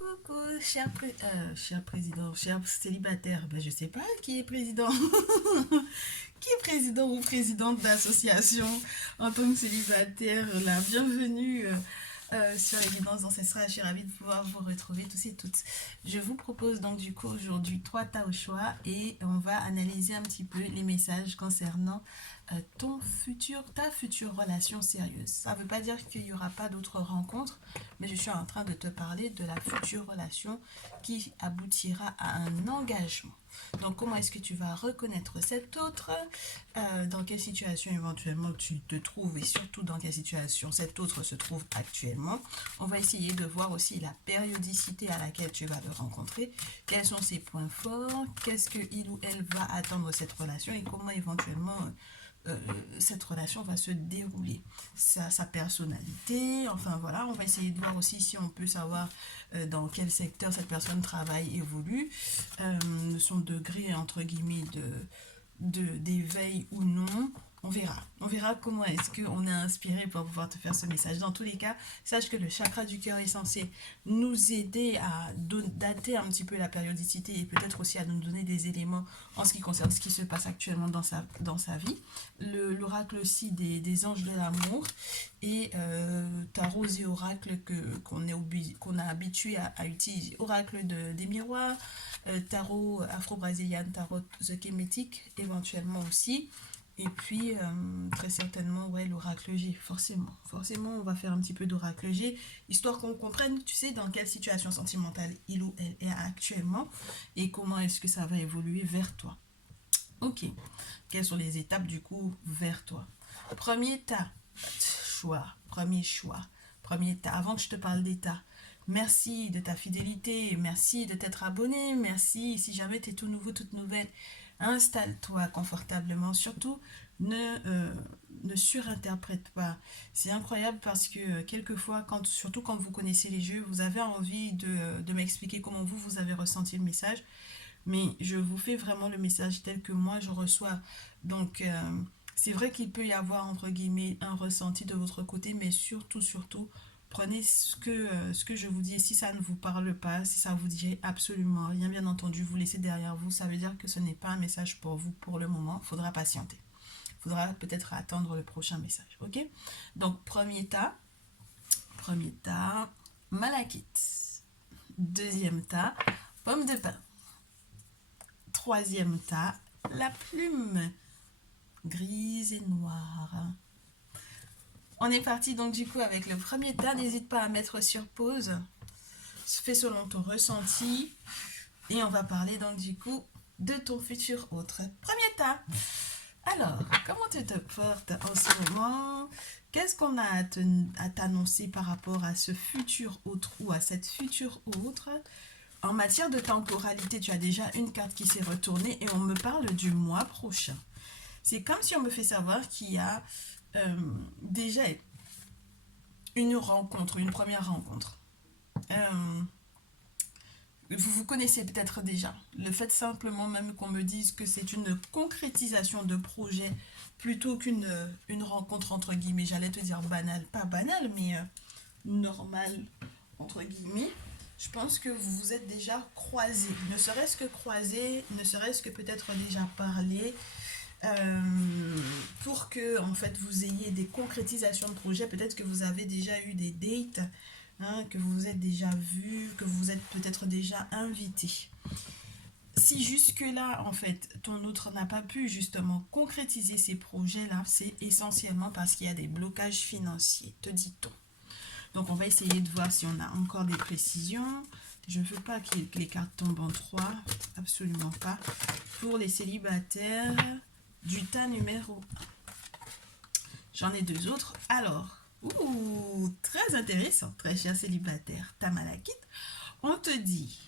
Coucou, cher président, cher célibataire. Ben, je sais pas qui est président. Qui est président ou présidente d'association en tant que célibataire. La bienvenue sur Évidence Ancestrale. Je suis ravie de pouvoir vous retrouver tous et toutes. Je vous propose donc du coup aujourd'hui trois tas au choix et on va analyser un petit peu les messages concernant ta future relation sérieuse. Ça ne veut pas dire qu'il n'y aura pas d'autres rencontres, mais je suis en train de te parler de la future relation qui aboutira à un engagement. Donc, comment est-ce que tu vas reconnaître cet autre, dans quelle situation éventuellement tu te trouves et surtout dans quelle situation cet autre se trouve actuellement. On va essayer de voir aussi la périodicité à laquelle tu vas le rencontrer, quels sont ses points forts, qu'est-ce que il ou elle va attendre de cette relation et comment éventuellement cette relation va se dérouler, sa personnalité, enfin voilà, on va essayer de voir aussi si on peut savoir dans quel secteur cette personne travaille, évolue, son degré entre guillemets d'éveil ou non. On verra comment est-ce qu'on est inspiré pour pouvoir te faire ce message. Dans tous les cas, sache que le chakra du cœur est censé nous aider à dater un petit peu la périodicité et peut-être aussi à nous donner des éléments en ce qui concerne ce qui se passe actuellement dans sa vie. L'oracle aussi des anges de l'amour et tarot et oracle qu'on a habitué à utiliser. Oracle des miroirs, tarot afro-brésilien, tarot the kémétique éventuellement aussi. Et puis, très certainement, ouais, l'oracle G, forcément. Forcément, on va faire un petit peu d'oracle G, histoire qu'on comprenne, tu sais, dans quelle situation sentimentale il ou elle est actuellement et comment est-ce que ça va évoluer vers toi. Ok. Quelles sont les étapes, du coup, vers toi? Premier tas, premier choix, premier tas. Avant que je te parle d'état, merci de ta fidélité, merci de t'être abonné, merci si jamais tu es tout nouveau, toute nouvelle. Installe-toi confortablement. Surtout, ne surinterprète pas. C'est incroyable parce que quelquefois, surtout quand vous connaissez les jeux, vous avez envie de m'expliquer comment vous avez ressenti le message. Mais je vous fais vraiment le message tel que moi je reçois. Donc, c'est vrai qu'il peut y avoir, entre guillemets, un ressenti de votre côté, mais surtout, prenez ce que je vous dis. Et si ça ne vous parle pas, si ça vous dit absolument rien, bien entendu, vous laissez derrière vous. Ça veut dire que ce n'est pas un message pour vous pour le moment. Il faudra patienter. Il faudra peut-être attendre le prochain message. Ok? Donc, premier tas, malachite. Deuxième tas, pomme de pin. Troisième tas, la plume grise et noire. On est parti donc du coup avec le premier tas. N'hésite pas à mettre sur pause. Fais selon ton ressenti. Et on va parler donc du coup de ton futur autre. Premier tas. Alors, comment tu te portes en ce moment? Qu'est-ce qu'on a à t'annoncer par rapport à ce futur autre ou à cette future autre? En matière de temporalité, tu as déjà une carte qui s'est retournée et on me parle du mois prochain. C'est comme si on me fait savoir qu'il y a déjà une rencontre, une première rencontre. Vous vous connaissez peut-être déjà. Le fait simplement même qu'on me dise que c'est une concrétisation de projet plutôt une rencontre entre guillemets, j'allais te dire banale, pas banale, mais normale entre guillemets. Je pense que vous vous êtes déjà croisés, ne serait-ce que croisés, ne serait-ce que peut-être déjà parlé, euh, pour que en fait vous ayez des concrétisations de projets. Peut-être que vous avez déjà eu des dates, hein, que vous vous êtes déjà vus, que vous vous êtes peut-être déjà invités. Si jusque-là, en fait, ton autre n'a pas pu justement concrétiser ces projets-là, c'est essentiellement parce qu'il y a des blocages financiers, te dit-on. Donc, on va essayer de voir si on a encore des précisions. Je ne veux pas que les cartes tombent en 3, absolument pas. Pour les célibataires, du tas numéro 1. J'en ai deux autres. Alors, très intéressant, très cher célibataire, ta malachite. On te dit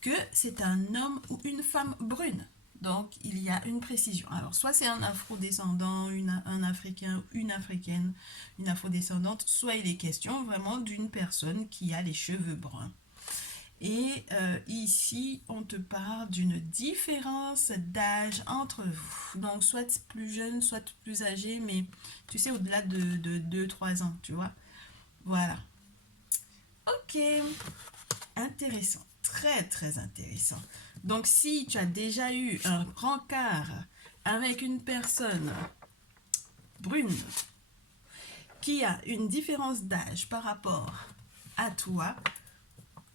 que c'est un homme ou une femme brune. Donc, il y a une précision. Alors, soit c'est un afro-descendant, un africain, une africaine, une afro-descendante, soit il est question vraiment d'une personne qui a les cheveux bruns. Et ici, on te parle d'une différence d'âge entre vous. Donc, soit plus jeune, soit plus âgé, mais tu sais, au-delà de 2-3 ans, tu vois. Voilà. Ok. Un intéressant, très très intéressant. Donc si tu as déjà eu un rencard avec une personne brune qui a une différence d'âge par rapport à toi,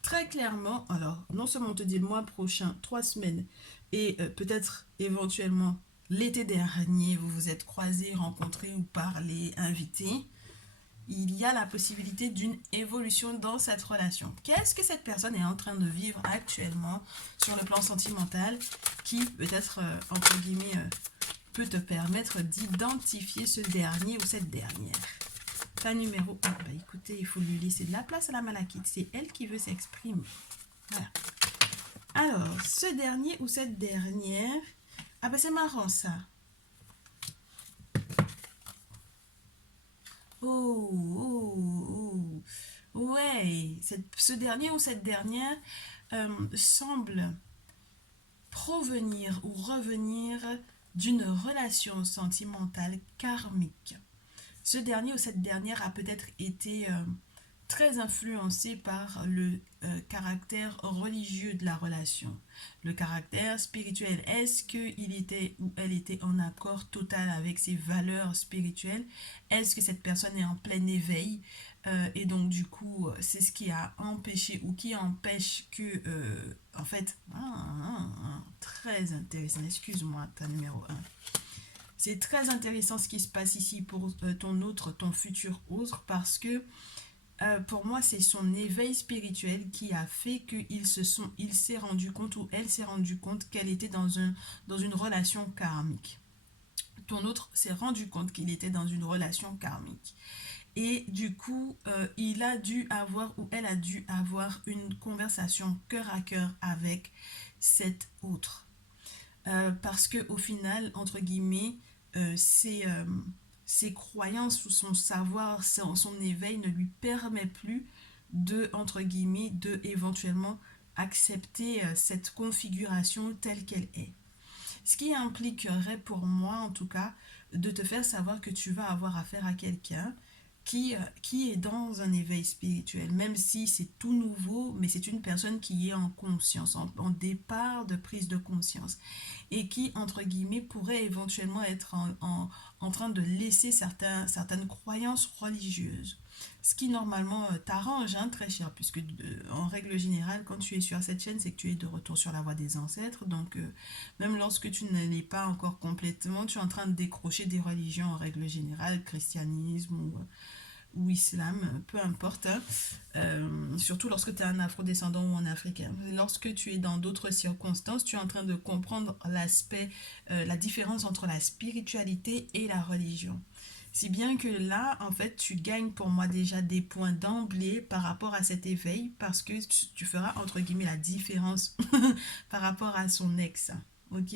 très clairement, alors non seulement on te dit le mois prochain, 3 semaines, et peut-être éventuellement l'été dernier, vous vous êtes croisés, rencontrés ou parlé, invités, il y a la possibilité d'une évolution dans cette relation. Qu'est-ce que cette personne est en train de vivre actuellement sur le plan sentimental qui peut-être, entre guillemets, peut te permettre d'identifier ce dernier ou cette dernière. Ta numéro 1, bah écoutez, il faut lui laisser de la place à la malachite. C'est elle qui veut s'exprimer. Voilà. Alors, ce dernier ou cette dernière, ah bah c'est marrant ça. Ouais, ce dernier ou cette dernière semble provenir ou revenir d'une relation sentimentale karmique. Ce dernier ou cette dernière a peut-être été très influencé par le caractère religieux de la relation, le caractère spirituel. Est-ce qu'il était ou elle était en accord total avec ses valeurs spirituelles? Est-ce que cette personne est en plein éveil? Et donc du coup, c'est ce qui a empêché ou qui empêche que, en fait, très intéressant, excuse-moi, ta numéro 1. C'est très intéressant ce qui se passe ici pour ton futur autre, parce que pour moi, c'est son éveil spirituel qui a fait qu'il s'est rendu compte ou elle s'est rendu compte qu'elle était dans une relation karmique. Ton autre s'est rendu compte qu'il était dans une relation karmique. Et du coup, il a dû avoir ou elle a dû avoir une conversation cœur à cœur avec cet autre. Parce que au final, entre guillemets, ses croyances ou son savoir, son éveil ne lui permet plus de, entre guillemets, de éventuellement accepter cette configuration telle qu'elle est. Ce qui impliquerait pour moi, en tout cas, de te faire savoir que tu vas avoir affaire à quelqu'un qui est dans un éveil spirituel, même si c'est tout nouveau, mais c'est une personne qui est en conscience, en départ de prise de conscience, et qui, entre guillemets, pourrait éventuellement être en train de laisser certaines croyances religieuses. Ce qui normalement t'arrange, hein, très cher, puisque en règle générale, quand tu es sur cette chaîne, c'est que tu es de retour sur la voie des ancêtres. Donc, même lorsque tu ne l'es pas encore complètement, tu es en train de décrocher des religions en règle générale, christianisme ou islam, peu importe, hein. Surtout lorsque tu es un afrodescendant ou un africain. Lorsque tu es dans d'autres circonstances, tu es en train de comprendre l'aspect, la différence entre la spiritualité et la religion. Si bien que là, en fait, tu gagnes pour moi déjà des points d'emblée par rapport à cet éveil, parce que tu feras, entre guillemets, la différence par rapport à son ex. Ok?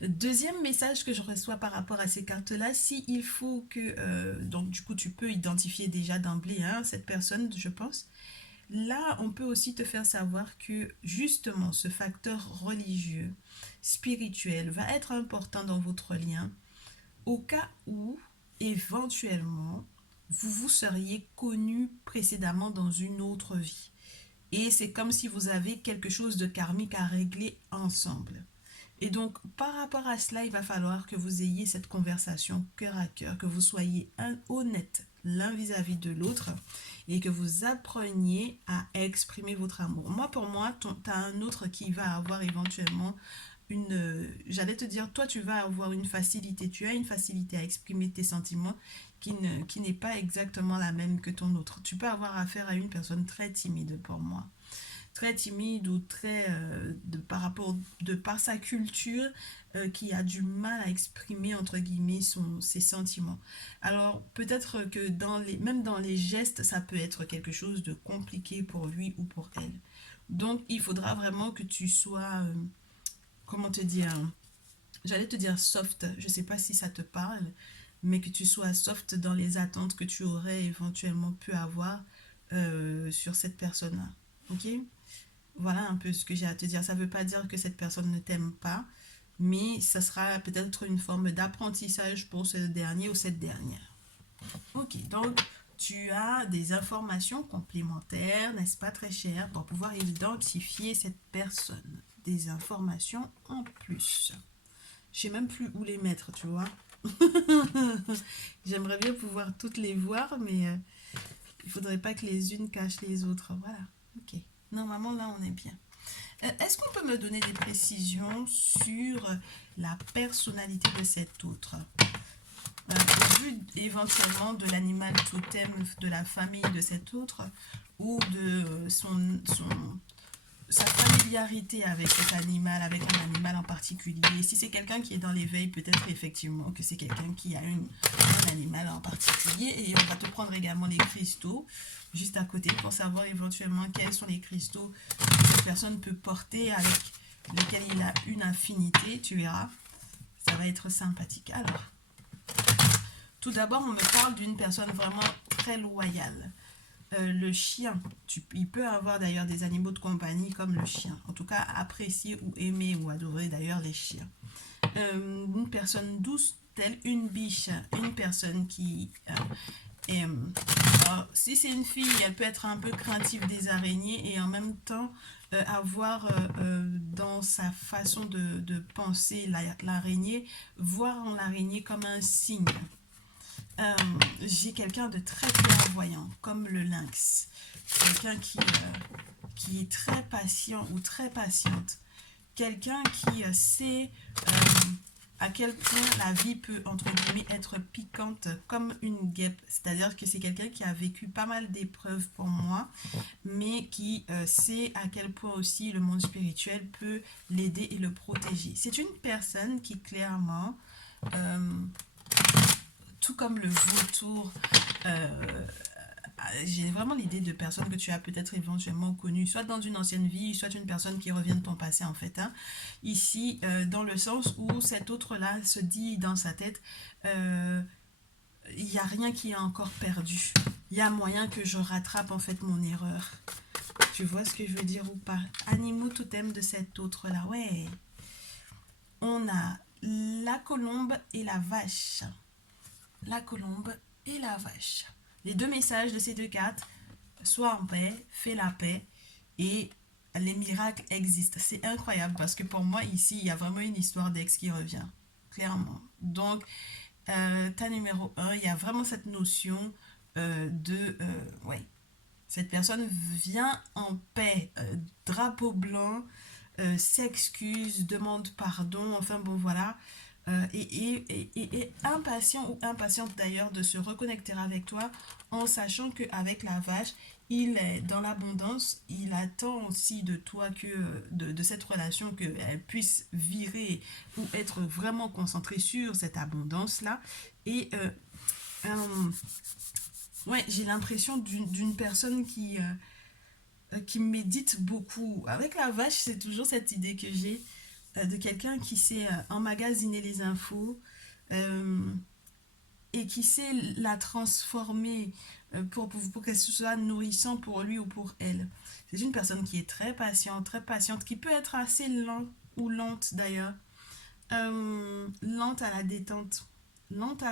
Deuxième message que je reçois par rapport à ces cartes-là, si il faut que... donc, du coup, tu peux identifier déjà d'emblée, hein, cette personne, je pense. Là, on peut aussi te faire savoir que, justement, ce facteur religieux, spirituel, va être important dans votre lien, au cas où, éventuellement, vous vous seriez connu précédemment dans une autre vie. Et c'est comme si vous avez quelque chose de karmique à régler ensemble. Et donc, par rapport à cela, il va falloir que vous ayez cette conversation cœur à cœur, que vous soyez honnête l'un vis-à-vis de l'autre et que vous appreniez à exprimer votre amour. Moi, pour moi, tu as un autre qui va avoir éventuellement j'allais te dire, toi tu vas avoir une facilité, tu as une facilité à exprimer tes sentiments qui n'est pas exactement la même que ton autre. Tu peux avoir affaire à une personne très timide pour moi. Très timide ou très, par sa culture, qui a du mal à exprimer, entre guillemets, ses sentiments. Alors, peut-être que même dans les gestes, ça peut être quelque chose de compliqué pour lui ou pour elle. Donc, il faudra vraiment que tu sois... comment te dire, j'allais te dire soft, je sais pas si ça te parle, mais que tu sois soft dans les attentes que tu aurais éventuellement pu avoir sur cette personne-là. Ok? Voilà un peu ce que j'ai à te dire. Ça ne veut pas dire que cette personne ne t'aime pas, mais ça sera peut-être une forme d'apprentissage pour ce dernier ou cette dernière. Ok, donc tu as des informations complémentaires, n'est-ce pas, très cher, pour pouvoir identifier cette personne. Des informations en plus. Je sais même plus où les mettre, tu vois. J'aimerais bien pouvoir toutes les voir, mais il faudrait pas que les unes cachent les autres. Voilà. Ok. Normalement, là, on est bien. Est-ce qu'on peut me donner des précisions sur la personnalité de cet autre? Au vu éventuellement de l'animal totem de la famille de cet autre ou de sa familiarité avec cet animal, avec un animal en particulier. Si c'est quelqu'un qui est dans l'éveil, peut-être effectivement que c'est quelqu'un qui a un animal en particulier. Et on va te prendre également les cristaux juste à côté pour savoir éventuellement quels sont les cristaux que cette personne peut porter, avec lesquels il a une affinité. Tu verras, ça va être sympathique. Alors, tout d'abord, on me parle d'une personne vraiment très loyale. Le chien, il peut avoir d'ailleurs des animaux de compagnie comme le chien. En tout cas, apprécier ou aimer ou adorer d'ailleurs les chiens. Une personne douce, telle une biche. Une personne qui aime. Alors, si c'est une fille, elle peut être un peu craintive des araignées et en même temps avoir dans sa façon de penser l'araignée, voir en l'araignée comme un signe. J'ai quelqu'un de très clairvoyant, comme le lynx. Quelqu'un qui est très patient ou très patiente. Quelqu'un qui sait à quel point la vie peut, entre guillemets, être piquante comme une guêpe. C'est-à-dire que c'est quelqu'un qui a vécu pas mal d'épreuves pour moi, mais qui sait à quel point aussi le monde spirituel peut l'aider et le protéger. C'est une personne qui clairement... tout comme le vautour, j'ai vraiment l'idée de personnes que tu as peut-être éventuellement connues, soit dans une ancienne vie, soit une personne qui revient de ton passé en fait. Hein. Ici, dans le sens où cet autre-là se dit dans sa tête, il n'y a rien qui est encore perdu. Il y a moyen que je rattrape en fait mon erreur. Tu vois ce que je veux dire ou pas? Animaux totem de cet autre-là, ouais. On a la colombe et la vache. La colombe et la vache. Les deux messages de ces deux cartes, sois en paix, fais la paix et les miracles existent. C'est incroyable parce que pour moi ici, il y a vraiment une histoire d'ex qui revient, clairement. Donc, ta numéro 1, il y a vraiment cette notion ouais, cette personne vient en paix, drapeau blanc, s'excuse, demande pardon, enfin bon voilà, et impatient ou impatiente d'ailleurs de se reconnecter avec toi en sachant qu'avec la vache, il est dans l'abondance, il attend aussi de toi que de cette relation qu'elle puisse virer ou être vraiment concentrée sur cette abondance-là. Et ouais, j'ai l'impression d'une personne qui médite beaucoup. Avec la vache, c'est toujours cette idée que j'ai de quelqu'un qui sait emmagasiner les infos et qui sait la transformer pour qu'elle soit nourrissant pour lui ou pour elle. C'est une personne qui est très patiente, qui peut être assez lent ou lente d'ailleurs, lente à la détente, lente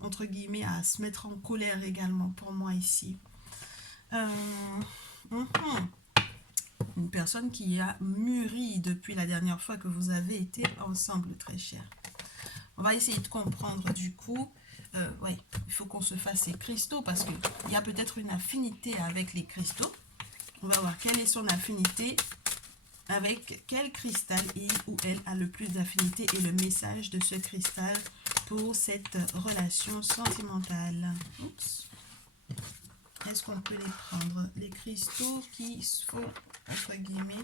entre guillemets, à se mettre en colère également pour moi ici. Euh, mhm. Une personne qui a mûri depuis la dernière fois que vous avez été ensemble, très cher. On va essayer de comprendre du coup. Ouais, il faut qu'on se fasse ces cristaux parce qu'il y a peut-être une affinité avec les cristaux. On va voir quelle est son affinité, avec quel cristal il ou elle a le plus d'affinité et le message de ce cristal pour cette relation sentimentale. Oups. Est-ce qu'on peut les prendre? Les cristaux qui font, entre guillemets,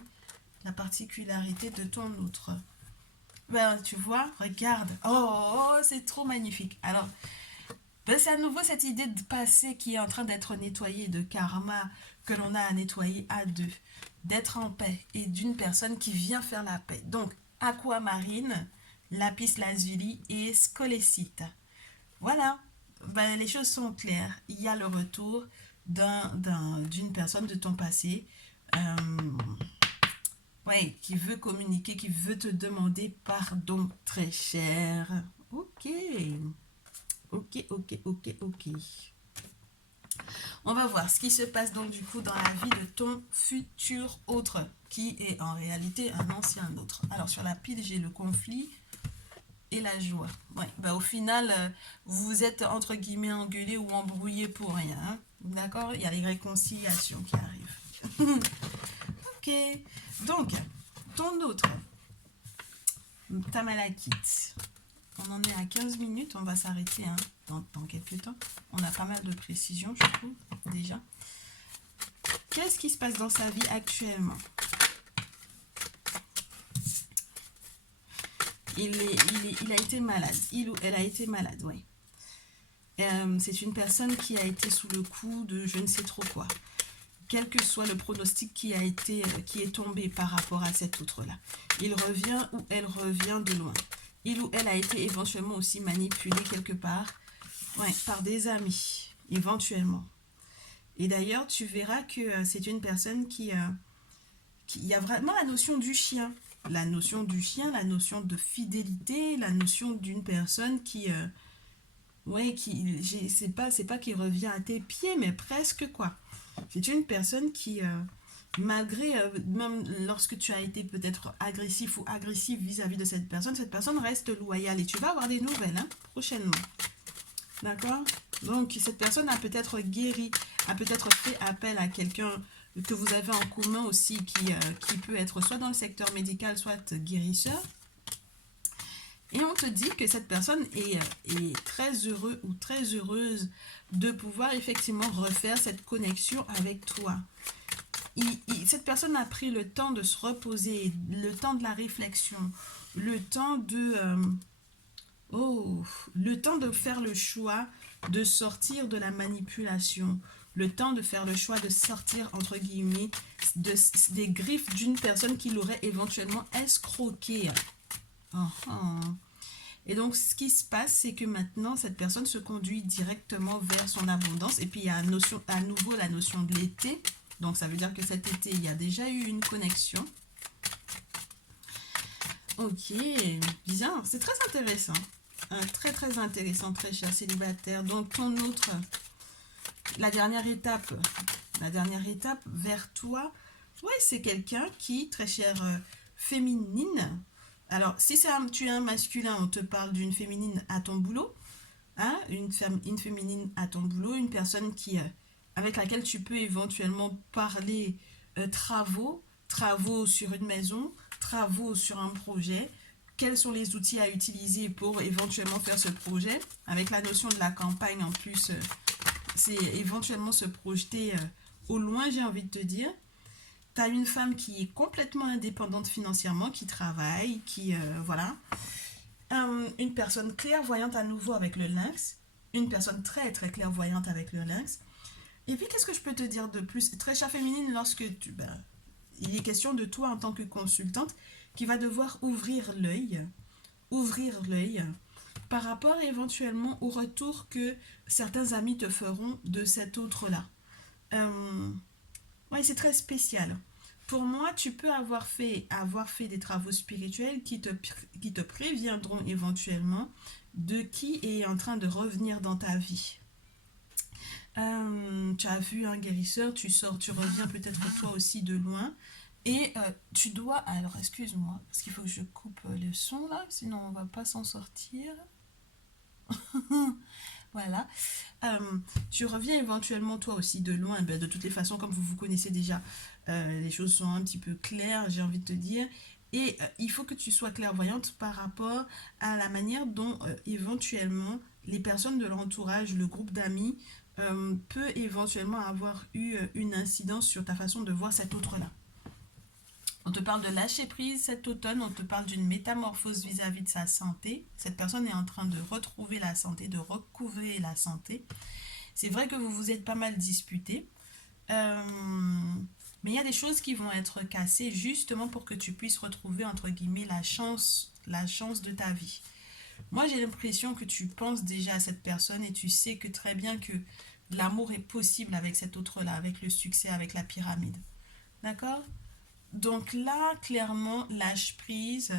la particularité de ton autre. Ben, tu vois, regarde. Oh, c'est trop magnifique. Alors, ben, c'est à nouveau cette idée de passé qui est en train d'être nettoyée, de karma que l'on a à nettoyer à deux. D'être en paix et d'une personne qui vient faire la paix. Donc, aquamarine, lapis lazuli et scolecite. Voilà. Ben, les choses sont claires. Il y a le retour d'une personne de ton passé ouais, qui veut communiquer, qui veut te demander pardon, très cher. Ok. Ok, ok, ok, ok. On va voir ce qui se passe donc du coup dans la vie de ton futur autre, qui est en réalité un ancien autre. Alors sur la pile, j'ai le conflit et la joie. Ouais, bah, au final, vous êtes entre guillemets engueulé ou embrouillé pour rien. Hein. D'accord? Il y a les réconciliations qui arrivent. Ok. Donc, ton autre, ta malakite. On en est à 15 minutes, on va s'arrêter hein, dans quelques temps. On a pas mal de précisions, je trouve, déjà. Qu'est-ce qui se passe dans sa vie actuellement? Il a été malade. Il ou elle a été malade, oui. C'est une personne qui a été sous le coup de je ne sais trop quoi. Quel que soit le pronostic qui est tombé par rapport à cet autre-là. Il revient ou elle revient de loin. Il ou elle a été éventuellement aussi manipulé quelque part par des amis, éventuellement. Et d'ailleurs, tu verras que c'est une personne qui y a vraiment la notion du chien. La notion du chien, la notion de fidélité, la notion d'une personne c'est pas qui revient à tes pieds, mais presque quoi. C'est une personne qui, malgré, même lorsque tu as été peut-être agressif ou agressif vis-à-vis de cette personne reste loyale et tu vas avoir des nouvelles hein, prochainement. D'accord? Donc, cette personne a peut-être guéri, a peut-être fait appel à quelqu'un que vous avez en commun aussi qui peut être soit dans le secteur médical, soit guérisseur. Et on te dit que cette personne est très heureux ou très heureuse de pouvoir effectivement refaire cette connexion avec toi. Cette personne a pris le temps de se reposer, le temps de la réflexion, le temps le temps de faire le choix de sortir de la manipulation, le temps de faire le choix de sortir, entre guillemets, des griffes d'une personne qui l'aurait éventuellement escroqué. Et donc, ce qui se passe, c'est que maintenant, cette personne se conduit directement vers son abondance. Et puis, il y a à nouveau la notion de l'été. Donc, ça veut dire que cet été, il y a déjà eu une connexion. Ok, bien, c'est très intéressant. Très, très intéressant, très cher célibataire. Donc, ton autre, la dernière étape vers toi, ouais, c'est quelqu'un qui, très chère féminine. Alors, si tu es un masculin, on te parle d'une féminine à ton boulot. Hein, une féminine à ton boulot, une personne avec laquelle tu peux éventuellement parler travaux sur une maison, travaux sur un projet, quels sont les outils à utiliser pour éventuellement faire ce projet, avec la notion de la campagne en plus, c'est éventuellement se projeter au loin, j'ai envie de te dire. Tu as une femme qui est complètement indépendante financièrement, qui travaille, voilà. Une personne clairvoyante à nouveau avec le lynx. Une personne très très clairvoyante avec le lynx. Et puis qu'est-ce que je peux te dire de plus? Très chère féminine, lorsque il est question de toi en tant que consultante qui va devoir ouvrir l'œil par rapport éventuellement au retour que certains amis te feront de cet autre-là. Ouais, c'est très spécial. Pour moi, tu peux avoir fait des travaux spirituels qui te préviendront éventuellement de qui est en train de revenir dans ta vie. Tu as vu un guérisseur, tu reviens peut-être toi aussi de loin. Et tu dois... Alors, excuse-moi, parce qu'il faut que je coupe le son là, sinon on va pas s'en sortir. Voilà. Tu reviens éventuellement toi aussi de loin. Ben, de toutes les façons, comme vous vous connaissez déjà, les choses sont un petit peu claires, j'ai envie de te dire. Et il faut que tu sois clairvoyante par rapport à la manière dont éventuellement les personnes de l'entourage, le groupe d'amis, peut éventuellement avoir eu une incidence sur ta façon de voir cet autre-là. On te parle de lâcher prise cet automne, on te parle d'une métamorphose vis-à-vis de sa santé. Cette personne est en train de retrouver la santé, de recouvrer la santé. C'est vrai que vous vous êtes pas mal disputés, mais il y a des choses qui vont être cassées justement pour que tu puisses retrouver, entre guillemets, la chance de ta vie. Moi, j'ai l'impression que tu penses déjà à cette personne et tu sais que très bien que l'amour est possible avec cet autre-là, avec le succès, avec la pyramide. D'accord? Donc là, clairement, lâche prise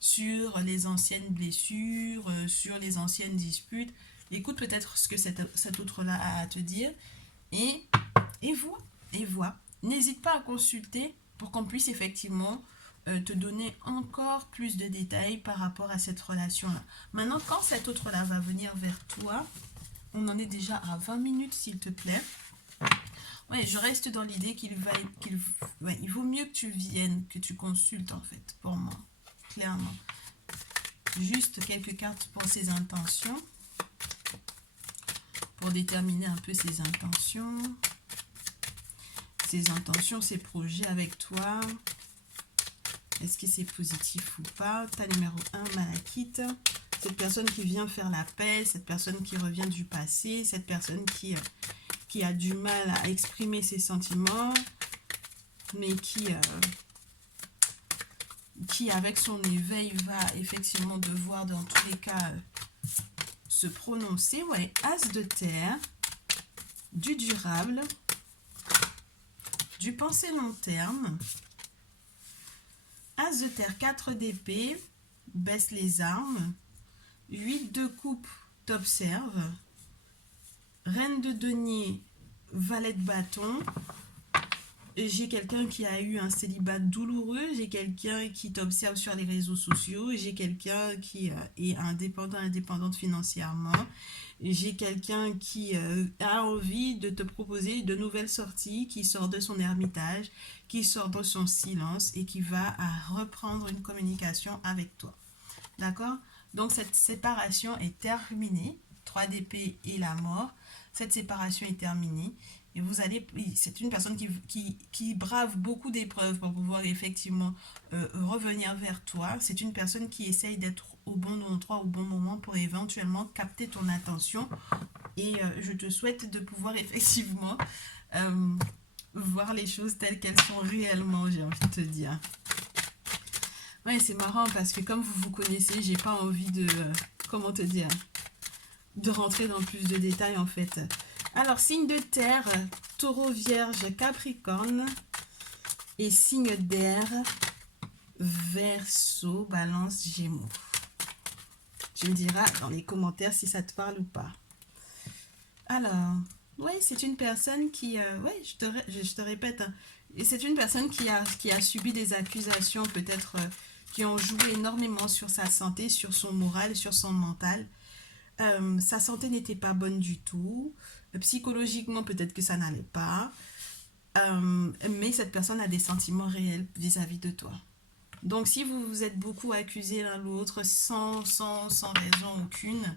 sur les anciennes blessures, sur les anciennes disputes. Écoute peut-être ce que cet autre-là a à te dire. Et, et vois. N'hésite pas à consulter pour qu'on puisse effectivement te donner encore plus de détails par rapport à cette relation-là. Maintenant, quand cet autre-là va venir vers toi, on en est déjà à 20 minutes, s'il te plaît. Ouais, je reste dans l'idée il vaut mieux que tu viennes, que tu consultes en fait, pour moi, clairement. Juste quelques cartes pour ses intentions, pour déterminer un peu ses intentions, ses projets avec toi. Est-ce que c'est positif ou pas? Ta numéro 1, Malakite. Cette personne qui vient faire la paix, cette personne qui revient du passé, cette personne qui a du mal à exprimer ses sentiments, mais qui avec son éveil va effectivement devoir dans tous les cas se prononcer. Ouais, As de terre, du durable, du penser long terme, As de terre, 4 d'épée, baisse les armes, 8 de coupe, t'observe, reine de denier, valet de bâton. J'ai quelqu'un qui a eu un célibat douloureux, j'ai quelqu'un qui t'observe sur les réseaux sociaux, j'ai quelqu'un qui est indépendante financièrement, j'ai quelqu'un qui a envie de te proposer de nouvelles sorties, qui sort de son ermitage, qui sort de son silence et qui va reprendre une communication avec toi. D'accord? Donc cette séparation est terminée, 3 d'épée et la mort, cette séparation est terminée. Et c'est une personne qui brave beaucoup d'épreuves pour pouvoir effectivement revenir vers toi. C'est une personne qui essaye d'être au bon endroit, au bon moment pour éventuellement capter ton attention. Et je te souhaite de pouvoir effectivement voir les choses telles qu'elles sont réellement, j'ai envie de te dire. Ouais, c'est marrant parce que comme vous vous connaissez, j'ai pas envie de, comment te dire, de rentrer dans plus de détails en fait. Alors, signe de terre, taureau, vierge, capricorne. Et signe d'air, verseau, balance, gémeaux. Tu me diras dans les commentaires si ça te parle ou pas. Alors, oui, c'est une personne qui... je te répète, hein, c'est une personne qui a subi des accusations peut-être qui ont joué énormément sur sa santé, sur son moral, sur son mental. Sa santé n'était pas bonne du tout. Psychologiquement, peut-être que ça n'allait pas. Mais cette personne a des sentiments réels vis-à-vis de toi. Donc, si vous vous êtes beaucoup accusés l'un l'autre sans raison aucune,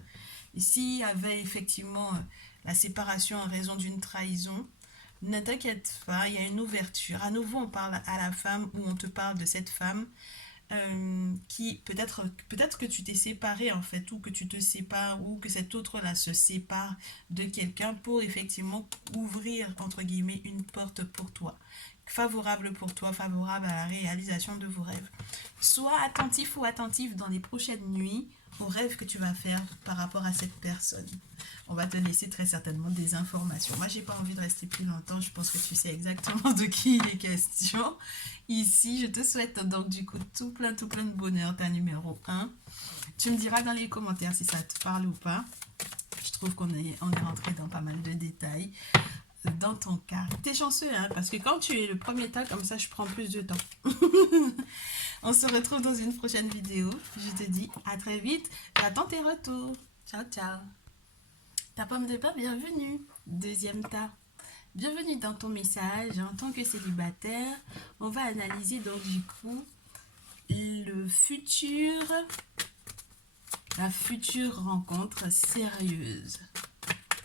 s'il y avait effectivement la séparation en raison d'une trahison, ne t'inquiète pas, il y a une ouverture. À nouveau, on parle à la femme ou on te parle de cette femme qui peut-être que tu t'es séparé en fait, ou que tu te sépares, ou que cet autre là se sépare de quelqu'un pour effectivement ouvrir entre guillemets une porte pour toi, favorable pour toi, favorable à la réalisation de vos rêves. Sois attentif ou attentive dans les prochaines nuits aux rêves que tu vas faire par rapport à cette personne. On va te laisser très certainement des informations. Moi, j'ai pas envie de rester plus longtemps. Je pense que tu sais exactement de qui il est question. Ici, je te souhaite donc du coup tout plein de bonheur, ta numéro 1. Tu me diras dans les commentaires si ça te parle ou pas. Je trouve qu'on est rentré dans pas mal de détails dans ton cas. T'es chanceux, hein, parce que quand tu es le premier tas, comme ça, je prends plus de temps. On se retrouve dans une prochaine vidéo. Je te dis à très vite. J'attends tes retours. Ciao, ciao. Ta pomme de pain, bienvenue. Deuxième tas. Bienvenue dans ton message. En tant que célibataire, on va analyser donc du coup la future rencontre sérieuse.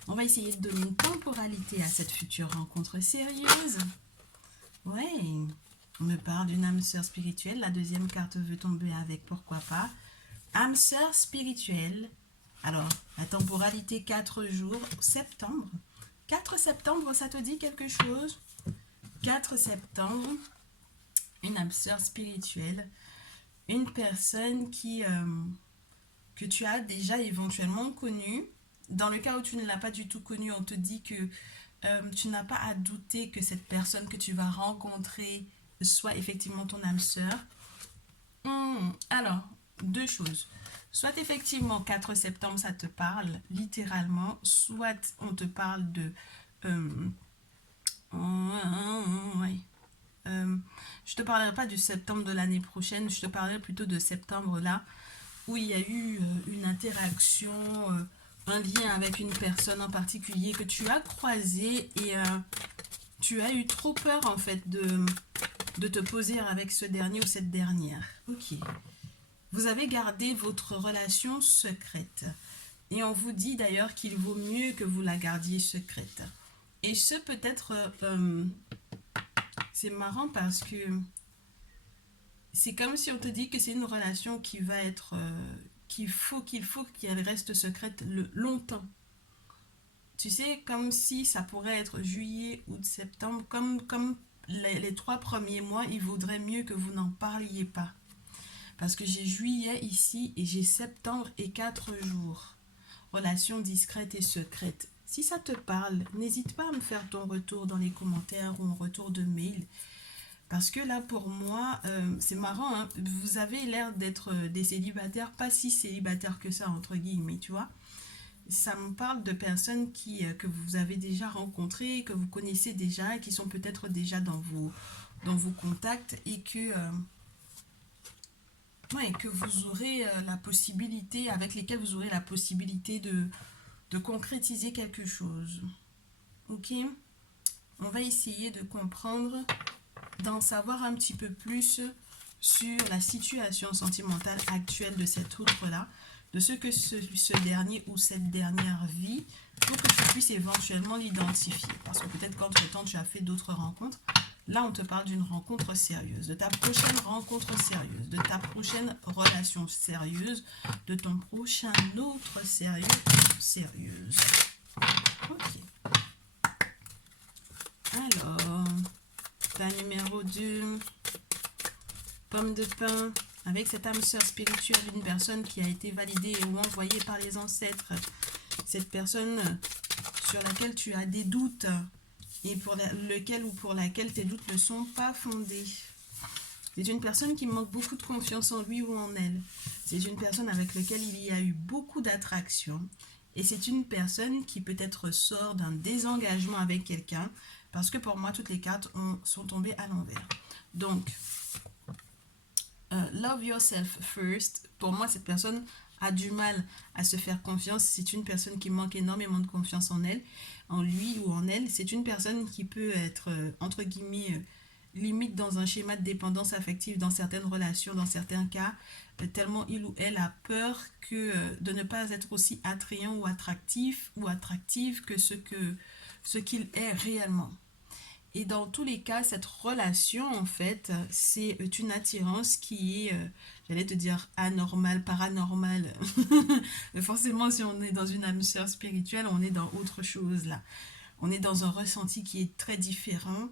On va essayer de donner une temporalité à cette future rencontre sérieuse. Ouais, on me parle d'une âme sœur spirituelle. La deuxième carte veut tomber avec, pourquoi pas. Âme sœur spirituelle. Alors, la temporalité 4 jours, septembre. 4 septembre, ça te dit quelque chose? 4 septembre, une âme sœur spirituelle. Une personne que tu as déjà éventuellement connue. Dans le cas où tu ne l'as pas du tout connue, on te dit que tu n'as pas à douter que cette personne que tu vas rencontrer soit effectivement ton âme sœur. Alors, deux choses. Soit effectivement 4 septembre ça te parle littéralement, soit on te parle Ouais. Je te parlerai pas du septembre de l'année prochaine, je te parlerai plutôt de septembre là, où il y a eu une interaction, un lien avec une personne en particulier que tu as croisé et tu as eu trop peur en fait de te poser avec ce dernier ou cette dernière. Ok. Vous avez gardé votre relation secrète. Et on vous dit d'ailleurs qu'il vaut mieux que vous la gardiez secrète. Et ce peut-être, c'est marrant parce que c'est comme si on te dit que c'est une relation qui va être, qu'il faut qu'elle reste secrète longtemps. Tu sais, comme si ça pourrait être juillet, août, septembre, comme les 3 premiers mois, il vaudrait mieux que vous n'en parliez pas. Parce que j'ai juillet ici et j'ai septembre et 4 jours. Relation discrète et secrète. Si ça te parle, n'hésite pas à me faire ton retour dans les commentaires ou en retour de mail. Parce que là, pour moi, c'est marrant, hein, vous avez l'air d'être des célibataires, pas si célibataires que ça, entre guillemets, tu vois. Ça me parle de personnes que vous avez déjà rencontrées, que vous connaissez déjà, et qui sont peut-être déjà dans vos contacts, et ouais, que vous aurez la possibilité, avec lesquels vous aurez la possibilité de concrétiser quelque chose. Ok? On va essayer de comprendre, d'en savoir un petit peu plus sur la situation sentimentale actuelle de cet autre-là, de ce que ce dernier ou cette dernière vit, pour que tu puisses éventuellement l'identifier. Parce que peut-être qu'entre-temps, tu as fait d'autres rencontres. Là, on te parle d'une rencontre sérieuse, de ta prochaine rencontre sérieuse, de ta prochaine relation sérieuse, de ton prochain autre sérieux ou sérieuse. Ok. Alors, ta numéro 2, pomme de pin, avec cette âme sœur spirituelle d'une personne qui a été validée ou envoyée par les ancêtres. Cette personne sur laquelle tu as des doutes et pour lequel ou pour laquelle tes doutes ne sont pas fondés. C'est une personne qui manque beaucoup de confiance en lui ou en elle. C'est une personne avec laquelle il y a eu beaucoup d'attraction. Et c'est une personne qui peut-être sort d'un désengagement avec quelqu'un. Parce que pour moi, toutes les cartes sont tombées à l'envers. Donc, love yourself first. Pour moi, cette personne a du mal à se faire confiance. C'est une personne qui manque énormément de confiance en elle, en lui ou en elle. C'est une personne qui peut être, entre guillemets, limite dans un schéma de dépendance affective dans certaines relations, dans certains cas, tellement il ou elle a peur de ne pas être aussi attrayant ou attractif ou attractive que ce qu'il est réellement. Et dans tous les cas, cette relation, en fait, c'est une attirance qui est, j'allais te dire, anormale, paranormale. Mais forcément, si on est dans une âme sœur spirituelle, on est dans autre chose, là. On est dans un ressenti qui est très différent.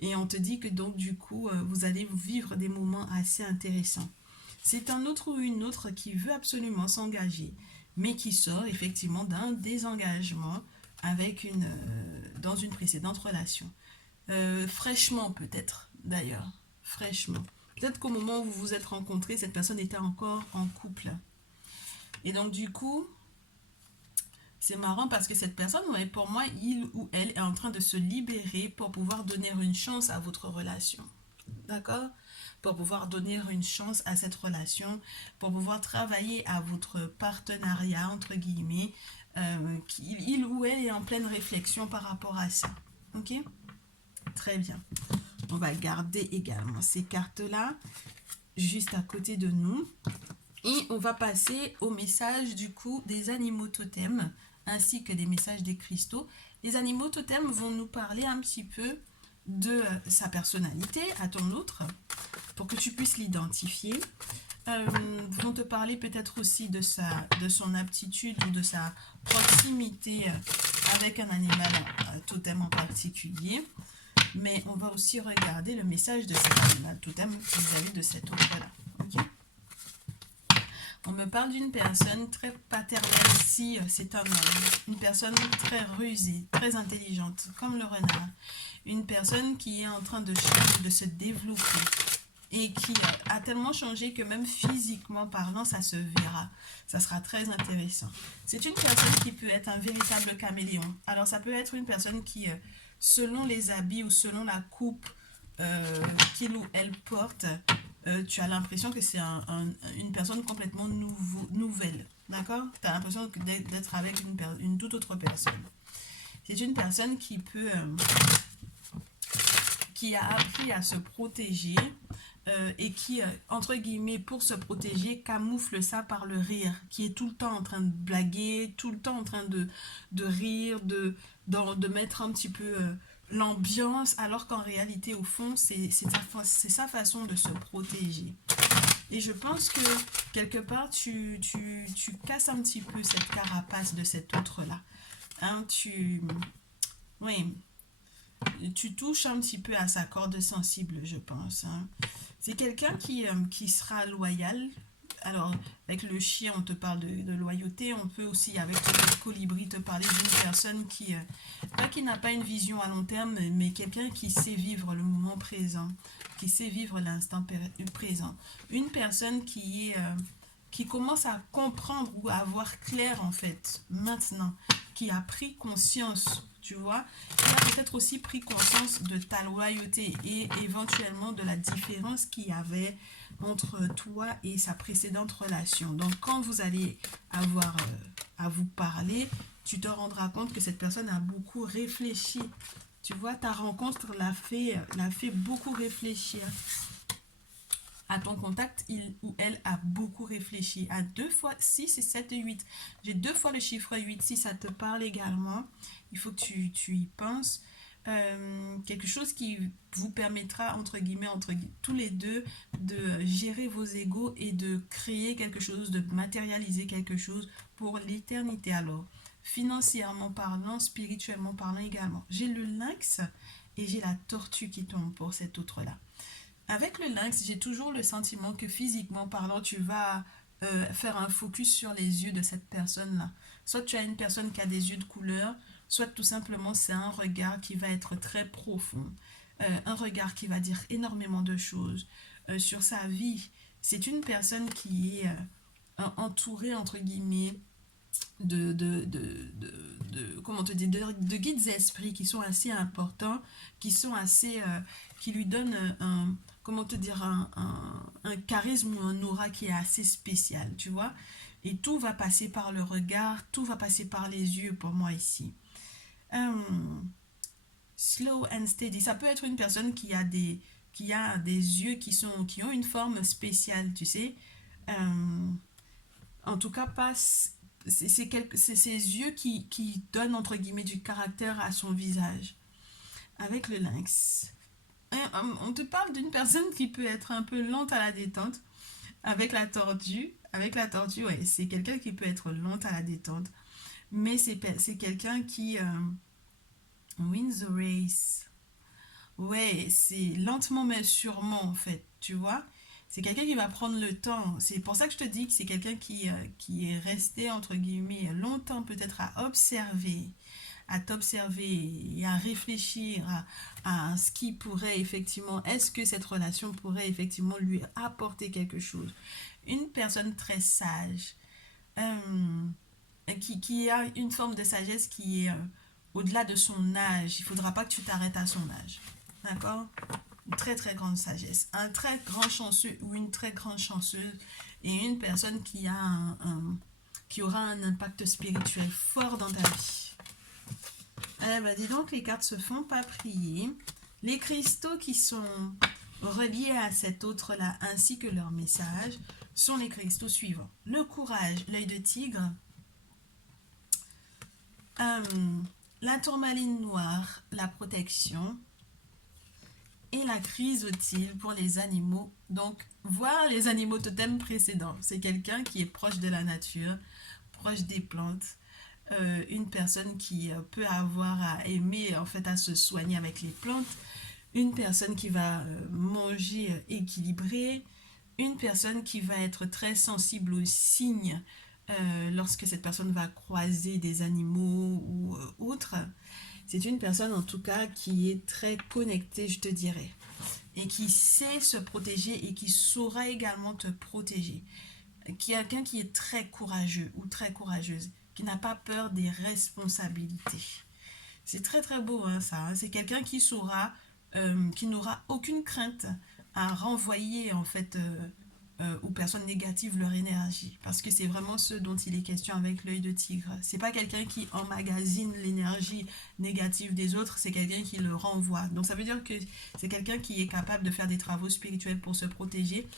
Et on te dit que donc, du coup, vous allez vivre des moments assez intéressants. C'est un autre ou une autre qui veut absolument s'engager, mais qui sort effectivement d'un désengagement dans une précédente relation. Fraîchement peut-être, d'ailleurs. Fraîchement. Peut-être qu'au moment où vous vous êtes rencontrés, cette personne était encore en couple. Et donc, du coup, c'est marrant parce que cette personne, ouais, pour moi, il ou elle est en train de se libérer pour pouvoir donner une chance à votre relation. D'accord? Pour pouvoir donner une chance à cette relation, pour pouvoir travailler à votre partenariat, entre guillemets. Il ou elle est en pleine réflexion par rapport à ça. Ok? Très bien. On va garder également ces cartes-là juste à côté de nous. Et on va passer au message du coup des animaux totems ainsi que des messages des cristaux. Les animaux totems vont nous parler un petit peu de sa personnalité à ton autre pour que tu puisses l'identifier. Vont te parler peut-être aussi de son aptitude ou de sa proximité avec un animal totem en particulier. Mais on va aussi regarder le message de cet animal totem vis-à-vis de cet autre-là. Okay? On me parle d'une personne très paternelle si c'est un homme. Une personne très rusée, très intelligente, comme le renard. Une personne qui est en train de changer, de se développer. Et qui a tellement changé que même physiquement parlant, ça se verra. Ça sera très intéressant. C'est une personne qui peut être un véritable caméléon. Alors ça peut être une personne qui selon les habits ou selon la coupe qu'il ou elle porte, tu as l'impression que c'est une personne complètement nouvelle. D'accord? Tu as l'impression d'être avec une toute autre personne. C'est une personne qui a appris à se protéger et qui, entre guillemets, pour se protéger, camoufle ça par le rire, qui est tout le temps en train de blaguer, tout le temps en train de rire, de mettre un petit peu l'ambiance, alors qu'en réalité, au fond, c'est sa façon de se protéger. Et je pense que, quelque part, tu casses un petit peu cette carapace de cet autre-là. Hein, oui, tu touches un petit peu à sa corde sensible, je pense. Hein. C'est quelqu'un qui sera loyal. Alors, avec le chien, on te parle de loyauté. On peut aussi, avec le colibri, te parler d'une personne pas qui n'a pas une vision à long terme, mais quelqu'un qui sait vivre le moment présent, qui sait vivre l'instant présent. Une personne qui commence à comprendre ou à voir clair, en fait, maintenant, qui a pris conscience, tu vois, qui a peut-être aussi pris conscience de ta loyauté et éventuellement de la différence qu'il y avait entre toi et sa précédente relation. Donc, quand vous allez avoir à vous parler, tu te rendras compte que cette personne a beaucoup réfléchi. Tu vois, ta rencontre l'a fait beaucoup réfléchir. À ton contact, il ou elle a beaucoup réfléchi. À 2 fois 6 et 7 et 8. J'ai 2 fois le chiffre 8. Si ça te parle également, il faut que tu y penses. Quelque chose qui vous permettra, entre guillemets, tous les deux, de gérer vos égos et de créer quelque chose, de matérialiser quelque chose pour l'éternité. Alors, financièrement parlant, spirituellement parlant également. J'ai le lynx et j'ai la tortue qui tombe pour cet autre-là. Avec le lynx, j'ai toujours le sentiment que physiquement parlant, tu vas faire un focus sur les yeux de cette personne-là. Soit tu as une personne qui a des yeux de couleur, soit tout simplement c'est un regard qui va être très profond. Un regard qui va dire énormément de choses sur sa vie. C'est une personne qui est entourée, entre guillemets, comment te dire, de guides esprits qui sont assez importants, qui lui donnent comment te dire, un charisme ou un aura qui est assez spécial, tu vois. Et tout va passer par le regard, tout va passer par les yeux pour moi ici. Slow and steady, ça peut être une personne qui a des yeux qui ont une forme spéciale, tu sais. En tout cas, pas c'est ces yeux qui donnent entre guillemets du caractère à son visage. Avec le lynx, on te parle d'une personne qui peut être un peu lente à la détente. Avec la tortue, ouais, c'est quelqu'un qui peut être lente à la détente, mais c'est quelqu'un qui wins the race. Ouais, c'est lentement mais sûrement en fait, tu vois. C'est quelqu'un qui va prendre le temps. C'est pour ça que je te dis que c'est quelqu'un qui est resté, entre guillemets, longtemps peut-être à t'observer et à réfléchir à ce qui pourrait effectivement, est-ce que cette relation pourrait effectivement lui apporter quelque chose. Une personne très sage, qui a une forme de sagesse qui est au-delà de son âge. Il ne faudra pas que tu t'arrêtes à son âge. D'accord? Une très très grande sagesse. Un très grand chanceux ou une très grande chanceuse et une personne qui aura un impact spirituel fort dans ta vie. Eh ben, dis donc, les cartes se font pas prier. Les cristaux qui sont reliés à cet autre-là ainsi que leur message sont les cristaux suivants. Le courage, l'œil de tigre. La tourmaline noire, la protection. Et la chrysotile pour les animaux. Donc, voir les animaux totems précédents. C'est quelqu'un qui est proche de la nature, proche des plantes. Une personne qui peut avoir à aimer, en fait, à se soigner avec les plantes. Une personne qui va manger équilibré. Une personne qui va être très sensible aux signes lorsque cette personne va croiser des animaux ou autres. C'est une personne en tout cas qui est très connectée, je te dirais, et qui sait se protéger et qui saura également te protéger. Quelqu'un qui est très courageux ou très courageuse, qui n'a pas peur des responsabilités. C'est très très beau hein, ça. Hein. C'est quelqu'un qui saura, qui n'aura aucune crainte à renvoyer en fait aux personnes négatives leur énergie. Parce que c'est vraiment ce dont il est question avec l'œil de tigre. C'est pas quelqu'un qui emmagasine l'énergie négative des autres, c'est quelqu'un qui le renvoie. Donc ça veut dire que c'est quelqu'un qui est capable de faire des travaux spirituels pour se protéger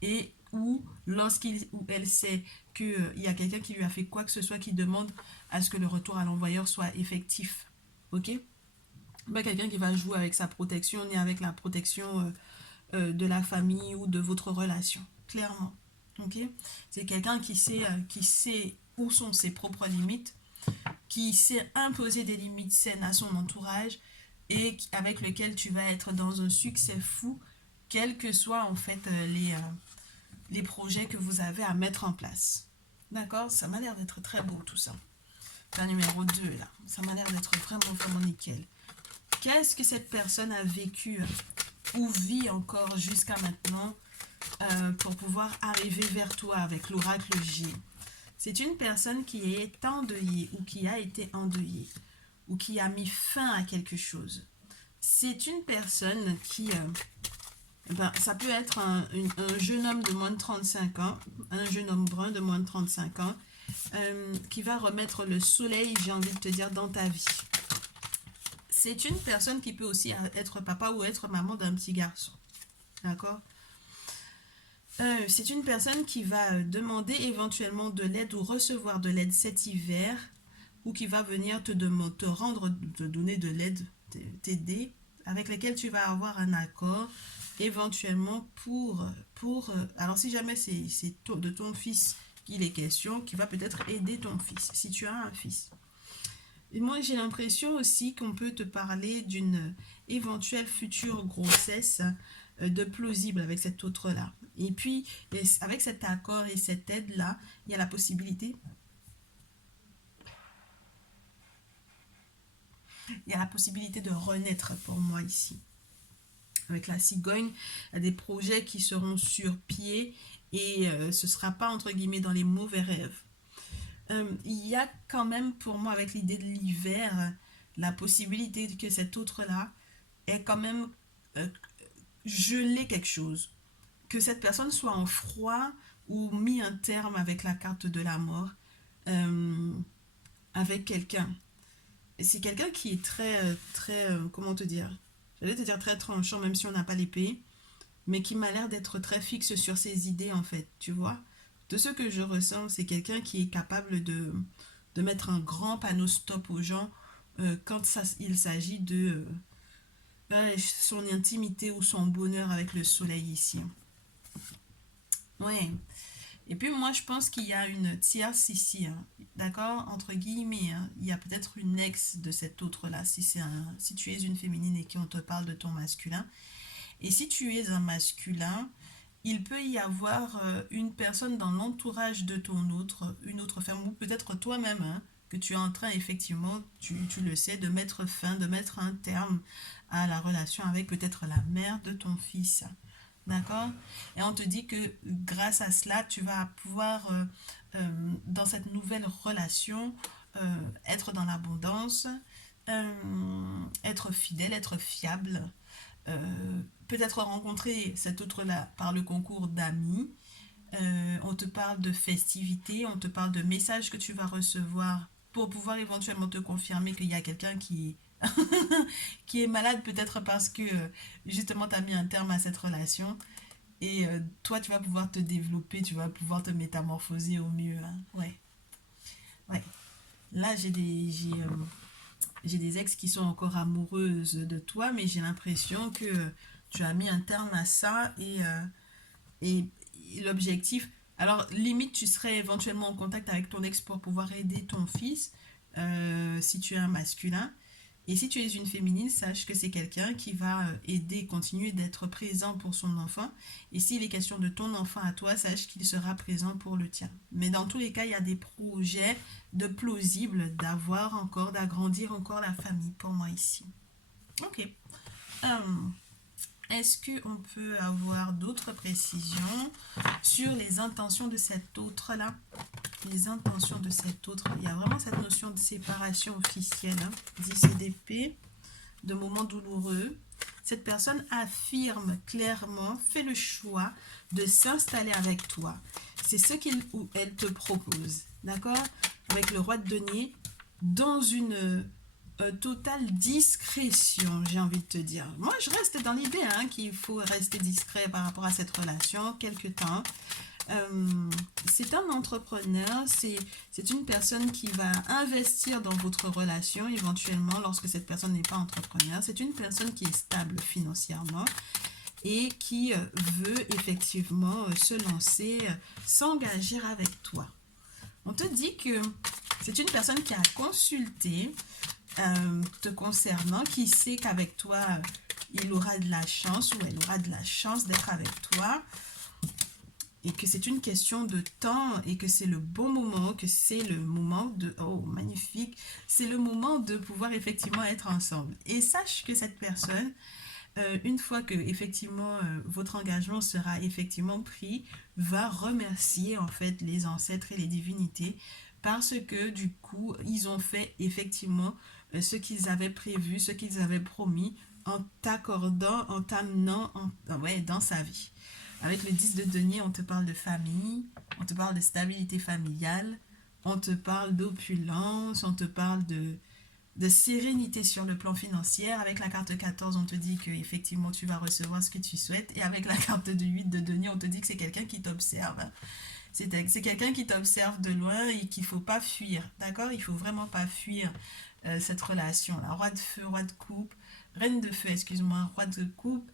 et ou lorsqu'il ou elle sait qu'il y a quelqu'un qui lui a fait quoi que ce soit qui demande à ce que le retour à l'envoyeur soit effectif. Ok? Pas quelqu'un qui va jouer avec sa protection ni avec la protection de la famille ou de votre relation. Clairement. Ok? C'est quelqu'un qui sait où sont ses propres limites, qui sait imposer des limites saines à son entourage et avec lequel tu vas être dans un succès fou, quels que soient en fait les projets que vous avez à mettre en place. D'accord? Ça m'a l'air d'être très beau tout ça. La numéro 2 là, ça m'a l'air d'être vraiment vraiment nickel. Qu'est-ce que cette personne a vécu ou vit encore jusqu'à maintenant pour pouvoir arriver vers toi avec l'oracle J? C'est une personne qui est endeuillée ou qui a été endeuillée ou qui a mis fin à quelque chose. C'est une personne qui... ça peut être un jeune homme de moins de 35 ans, un jeune homme brun de moins de 35 ans, qui va remettre le soleil, j'ai envie de te dire, dans ta vie. C'est une personne qui peut aussi être papa ou être maman d'un petit garçon. D'accord? C'est une personne qui va demander éventuellement de l'aide ou recevoir de l'aide cet hiver, ou qui va venir te rendre, te donner de l'aide, t'aider, avec laquelle tu vas avoir un accord, éventuellement alors si jamais c'est de ton fils qu'il est question, qui va peut-être aider ton fils, si tu as un fils. Et moi, j'ai l'impression aussi qu'on peut te parler d'une éventuelle future grossesse de plausible avec cet autre-là. Et puis, avec cet accord et cette aide-là, il y a la possibilité... Il y a la possibilité de renaître pour moi ici. Avec la cigogne, il y a des projets qui seront sur pied et ce ne sera pas, entre guillemets, dans les mauvais rêves. Il y a quand même pour moi avec l'idée de l'hiver la possibilité que cet autre-là ait quand même gelé quelque chose. Que cette personne soit en froid ou mis un terme avec la carte de la mort avec quelqu'un. Et c'est quelqu'un qui est très, comment te dire, j'allais te dire très tranchant même si on n'a pas l'épée, mais qui m'a l'air d'être très fixe sur ses idées en fait, tu vois. De ce que je ressens, c'est quelqu'un qui est capable de mettre un grand panneau stop aux gens quand il s'agit de son intimité ou son bonheur avec le soleil ici. Ouais. Et puis moi, je pense qu'il y a une tierce ici, hein, d'accord, entre guillemets. Hein, il y a peut-être une ex de cet autre-là, si tu es une féminine et qu'on te parle de ton masculin. Et si tu es un masculin, il peut y avoir une personne dans l'entourage de une autre femme, ou peut-être toi-même, hein, que tu es en train, effectivement, tu le sais, de mettre fin, de mettre un terme à la relation avec peut-être la mère de ton fils. D'accord? Et on te dit que grâce à cela, tu vas pouvoir, dans cette nouvelle relation, être dans l'abondance, être fidèle, être fiable, peut-être rencontrer cet autre-là par le concours d'amis. On te parle de festivités, on te parle de messages que tu vas recevoir pour pouvoir éventuellement te confirmer qu'il y a quelqu'un qui est malade peut-être parce que justement tu as mis un terme à cette relation et toi tu vas pouvoir te développer, tu vas pouvoir te métamorphoser au mieux. Hein. Ouais. Là j'ai des ex qui sont encore amoureuses de toi, mais j'ai l'impression que tu as mis un terme à ça et l'objectif... Alors, limite, tu serais éventuellement en contact avec ton ex pour pouvoir aider ton fils, si tu es un masculin. Et si tu es une féminine, sache que c'est quelqu'un qui va aider, continuer d'être présent pour son enfant. Et s'il est question de ton enfant à toi, sache qu'il sera présent pour le tien. Mais dans tous les cas, il y a des projets de plausibles d'agrandir encore la famille pour moi ici. Ok. Est-ce qu'on peut avoir d'autres précisions sur les intentions de cet autre-là? les intentions de cet autre. Il y a vraiment cette notion de séparation officielle, hein. 10 d'épée, de moments douloureux. Cette personne affirme clairement, fait le choix de s'installer avec toi. C'est ce qu'il ou elle te propose, d'accord? Avec le roi de denier, dans une totale discrétion, j'ai envie de te dire. Moi, je reste dans l'idée qu'il faut rester discret par rapport à cette relation, quelque temps. C'est un entrepreneur, c'est une personne qui va investir dans votre relation éventuellement lorsque cette personne n'est pas entrepreneur. C'est une personne qui est stable financièrement et qui veut effectivement se lancer, s'engager avec toi. On te dit que c'est une personne qui a consulté te concernant, qui sait qu'avec toi, il aura de la chance ou elle aura de la chance d'être avec toi. Et que c'est une question de temps et que c'est le bon moment, que c'est le moment de... Oh, magnifique! C'est le moment de pouvoir effectivement être ensemble. Et sache que cette personne, une fois que effectivement votre engagement sera effectivement pris, va remercier en fait les ancêtres et les divinités parce que du coup, ils ont fait effectivement ce qu'ils avaient prévu, ce qu'ils avaient promis en t'accordant, en t'amenant dans sa vie. Avec le 10 de denier, on te parle de famille, on te parle de stabilité familiale, on te parle d'opulence, on te parle de sérénité sur le plan financier. Avec la carte 14, on te dit que effectivement tu vas recevoir ce que tu souhaites. Et avec la carte de 8 de denier, on te dit que c'est quelqu'un qui t'observe. C'est quelqu'un qui t'observe de loin et qu'il ne faut pas fuir. D'accord? Il ne faut vraiment pas fuir cette relation. La roi de feu, roi de coupe, reine de feu, excuse-moi, roi de coupe.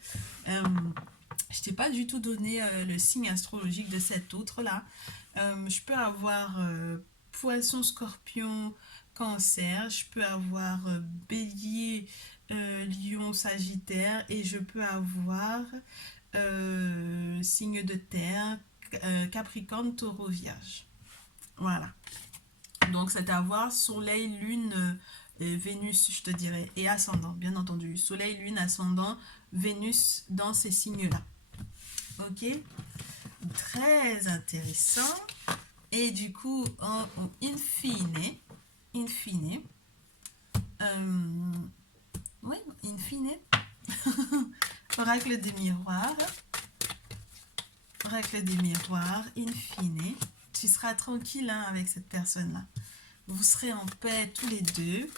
Je t'ai pas du tout donné le signe astrologique de cet autre-là. Je peux avoir poisson, scorpion, cancer. Je peux avoir bélier, lion, sagittaire. Et je peux avoir signe de terre, capricorne, taureau, vierge. Voilà. Donc c'est à voir soleil, lune, Vénus, je te dirais, et ascendant, bien entendu. Soleil, lune, ascendant, Vénus dans ces signes-là. Ok, très intéressant. Et du coup, in fine, oui, in fine, oracle des miroirs, in fine, tu seras tranquille avec cette personne-là. Vous serez en paix tous les deux.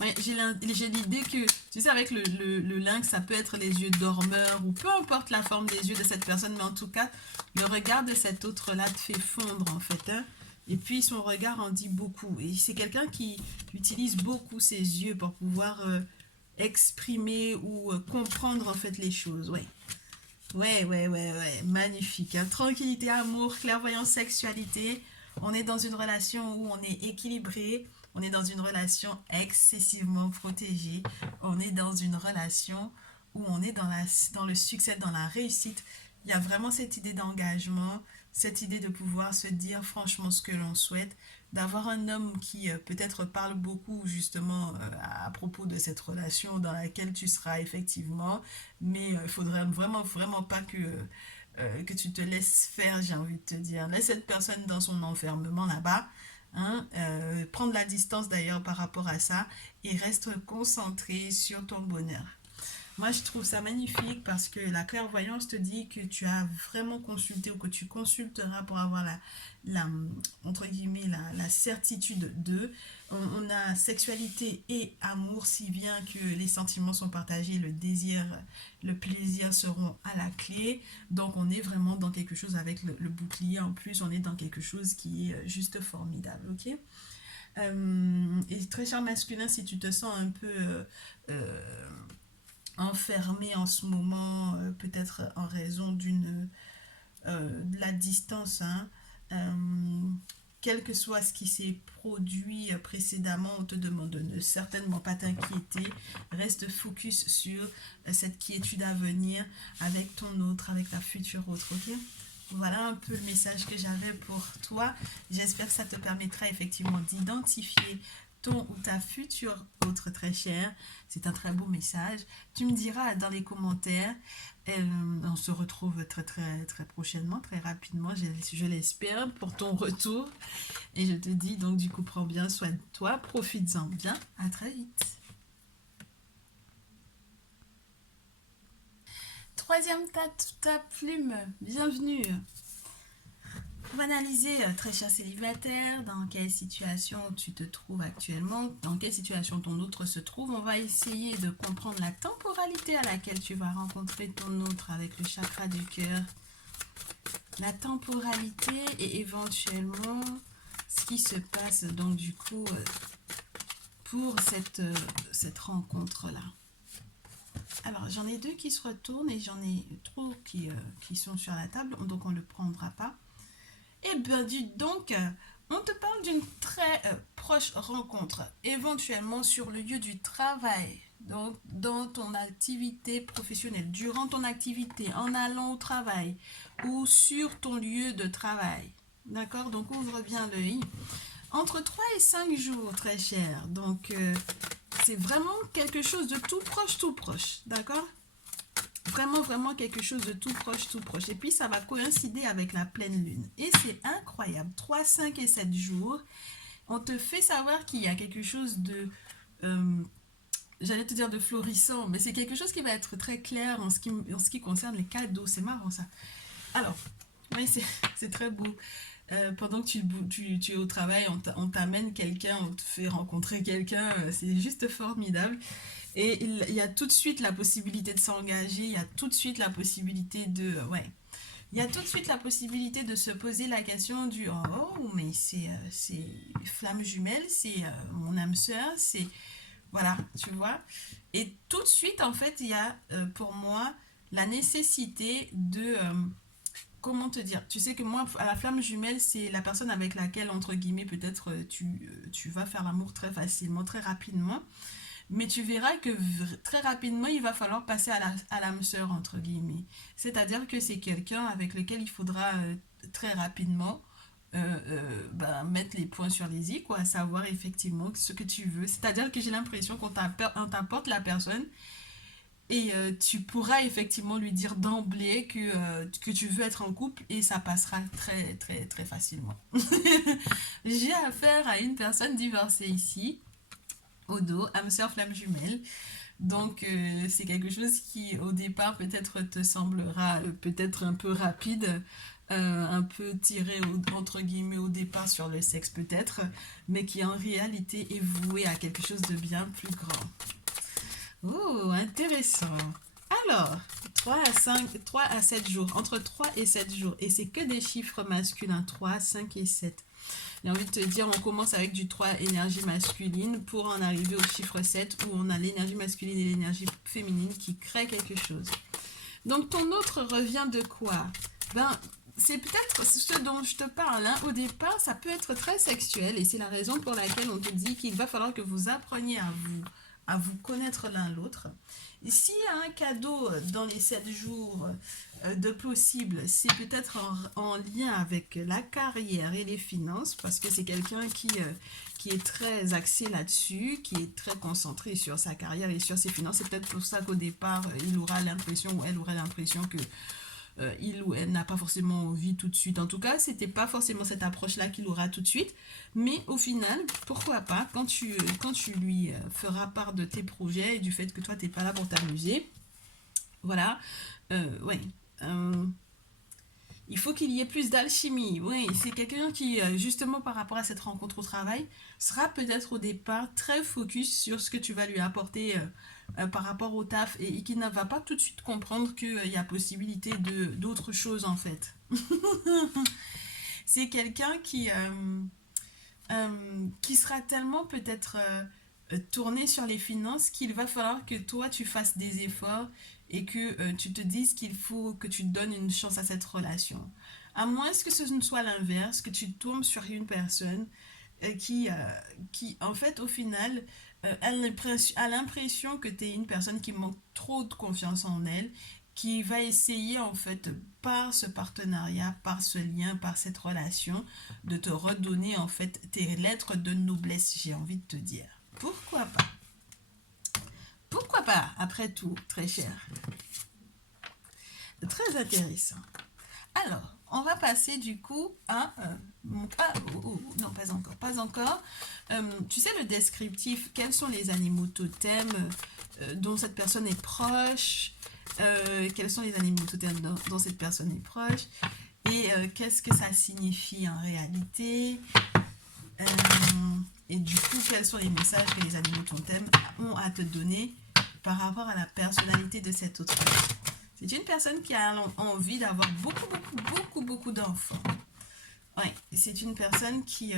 Ouais, j'ai l'idée que, tu sais, avec le lynx, ça peut être les yeux dormeurs ou peu importe la forme des yeux de cette personne, mais en tout cas, le regard de cet autre-là te fait fondre en fait. Et puis son regard en dit beaucoup. Et c'est quelqu'un qui utilise beaucoup ses yeux pour pouvoir exprimer ou comprendre en fait les choses. Ouais. Ouais. Magnifique. Tranquillité, amour, clairvoyance, sexualité. On est dans une relation où on est équilibré. On est dans une relation excessivement protégée. On est dans une relation où on est dans le succès, dans la réussite. Il y a vraiment cette idée d'engagement, cette idée de pouvoir se dire franchement ce que l'on souhaite, d'avoir un homme qui peut-être parle beaucoup justement à propos de cette relation dans laquelle tu seras effectivement, mais il faudrait vraiment pas que tu te laisses faire, j'ai envie de te dire. Laisse cette personne dans son enfermement là-bas. Prendre la distance d'ailleurs par rapport à ça et reste concentré sur ton bonheur. Moi, je trouve ça magnifique parce que la clairvoyance te dit que tu as vraiment consulté ou que tu consulteras pour avoir entre guillemets, la certitude de. On a sexualité et amour, si bien que les sentiments sont partagés, le désir, le plaisir seront à la clé. Donc, on est vraiment dans quelque chose avec le bouclier. En plus, on est dans quelque chose qui est juste formidable, ok? Et très cher masculin, si tu te sens un peu enfermé en ce moment, peut-être en raison de la distance, quel que soit ce qui s'est produit précédemment, on te demande de ne certainement pas t'inquiéter. Reste focus sur cette quiétude à venir avec ton autre, avec ta future autre, ok? Voilà un peu le message que j'avais pour toi. J'espère que ça te permettra effectivement d'identifier ton ou ta future autre très chère. C'est un très beau message. Tu me diras dans les commentaires. On se retrouve très très très prochainement, très rapidement, je l'espère, pour ton retour. Et je te dis donc du coup, prends bien soin de toi, profites-en bien, à très vite. Troisième ta plume, bienvenue. Pour analyser, très cher célibataire, dans quelle situation tu te trouves actuellement, dans quelle situation ton autre se trouve, on va essayer de comprendre la temporalité à laquelle tu vas rencontrer ton autre avec le chakra du cœur. La temporalité et éventuellement ce qui se passe donc du coup pour cette rencontre-là. Alors, j'en ai deux qui se retournent et j'en ai trois qui sont sur la table, donc on ne le prendra pas. Eh bien, dis donc, on te parle d'une très proche rencontre, éventuellement sur le lieu du travail, donc dans ton activité professionnelle, durant ton activité, en allant au travail ou sur ton lieu de travail. D'accord? Donc, ouvre bien l'œil. Entre 3 et 5 jours, très cher. Donc, c'est vraiment quelque chose de tout proche. D'accord? Vraiment, vraiment quelque chose de tout proche, tout proche. Et puis, ça va coïncider avec la pleine lune. Et c'est incroyable. 3, 5 et 7 jours, on te fait savoir qu'il y a quelque chose de... j'allais te dire de florissant, mais c'est quelque chose qui va être très clair en ce qui concerne les cadeaux. C'est marrant, ça. Alors, oui, c'est très beau. Pendant que tu es au travail, on t'amène quelqu'un, on te fait rencontrer quelqu'un. C'est juste formidable. Et il y a tout de suite la possibilité de s'engager, il y a tout de suite la possibilité de... ouais. Il y a tout de suite la possibilité de se poser la question du oh, mais c'est flamme jumelle, c'est mon âme sœur, c'est... Voilà, tu vois. Et tout de suite, en fait, il y a pour moi la nécessité de... comment te dire? Tu sais que moi, à la flamme jumelle, c'est la personne avec laquelle, entre guillemets, peut-être tu vas faire l'amour très facilement, très rapidement. Mais tu verras que très rapidement, il va falloir passer à l'âme sœur, entre guillemets. C'est-à-dire que c'est quelqu'un avec lequel il faudra très rapidement mettre les points sur les i, quoi, savoir effectivement ce que tu veux. C'est-à-dire que j'ai l'impression qu'on t'apporte la personne et tu pourras effectivement lui dire d'emblée que tu veux être en couple et ça passera très, très, très facilement. J'ai affaire à une personne divorcée ici au dos, âme sœur flamme jumelle. Donc c'est quelque chose qui au départ peut-être te semblera peut-être un peu rapide, un peu tiré entre guillemets au départ sur le sexe peut-être, mais qui en réalité est voué à quelque chose de bien plus grand. Oh, intéressant. Alors, 3 à 7 jours, entre 3 et 7 jours, et c'est que des chiffres masculins, 3, 5 et 7. J'ai envie de te dire, on commence avec du 3 énergie masculine pour en arriver au chiffre 7 où on a l'énergie masculine et l'énergie féminine qui créent quelque chose. Donc ton autre revient de quoi? Ben, c'est peut-être ce dont je te parle. Hein. Au départ, ça peut être très sexuel et c'est la raison pour laquelle on te dit qu'il va falloir que vous appreniez à vous connaître l'un l'autre. S'il y a un cadeau dans les 7 jours de possible, c'est peut-être en lien avec la carrière et les finances, parce que c'est quelqu'un qui est très axé là-dessus, qui est très concentré sur sa carrière et sur ses finances. C'est peut-être pour ça qu'au départ, il aura l'impression ou elle aura l'impression que il ou elle n'a pas forcément envie tout de suite. En tout cas, c'était pas forcément cette approche-là qu'il aura tout de suite. Mais au final, pourquoi pas, quand tu lui feras part de tes projets et du fait que toi, t'es pas là pour t'amuser, voilà, ouais. Il faut qu'il y ait plus d'alchimie. Oui, c'est quelqu'un qui, justement par rapport à cette rencontre au travail, sera peut-être au départ très focus sur ce que tu vas lui apporter par rapport au taf et qui ne va pas tout de suite comprendre qu'il y a possibilité d'autres choses en fait. C'est quelqu'un qui sera tellement peut-être tourné sur les finances qu'il va falloir que toi tu fasses des efforts et que tu te dises qu'il faut que tu donnes une chance à cette relation. À moins que ce ne soit l'inverse, que tu tombes sur une personne qui en fait, au final, a l'impression que tu es une personne qui manque trop de confiance en elle, qui va essayer en fait par ce partenariat, par ce lien, par cette relation, de te redonner en fait tes lettres de noblesse, j'ai envie de te dire. Pourquoi pas? Pourquoi pas, après tout, très cher. Très intéressant. Alors, on va passer du coup à... non, pas encore, pas encore. Tu sais, le descriptif, quels sont les animaux totems dont cette personne est proche, quels sont les animaux totems dont cette personne est proche, et qu'est-ce que ça signifie en réalité, et du coup, quels sont les messages que les animaux totems ont à te donner par rapport à la personnalité de cette autre personne. C'est une personne qui a envie d'avoir beaucoup d'enfants. Oui, c'est une personne qui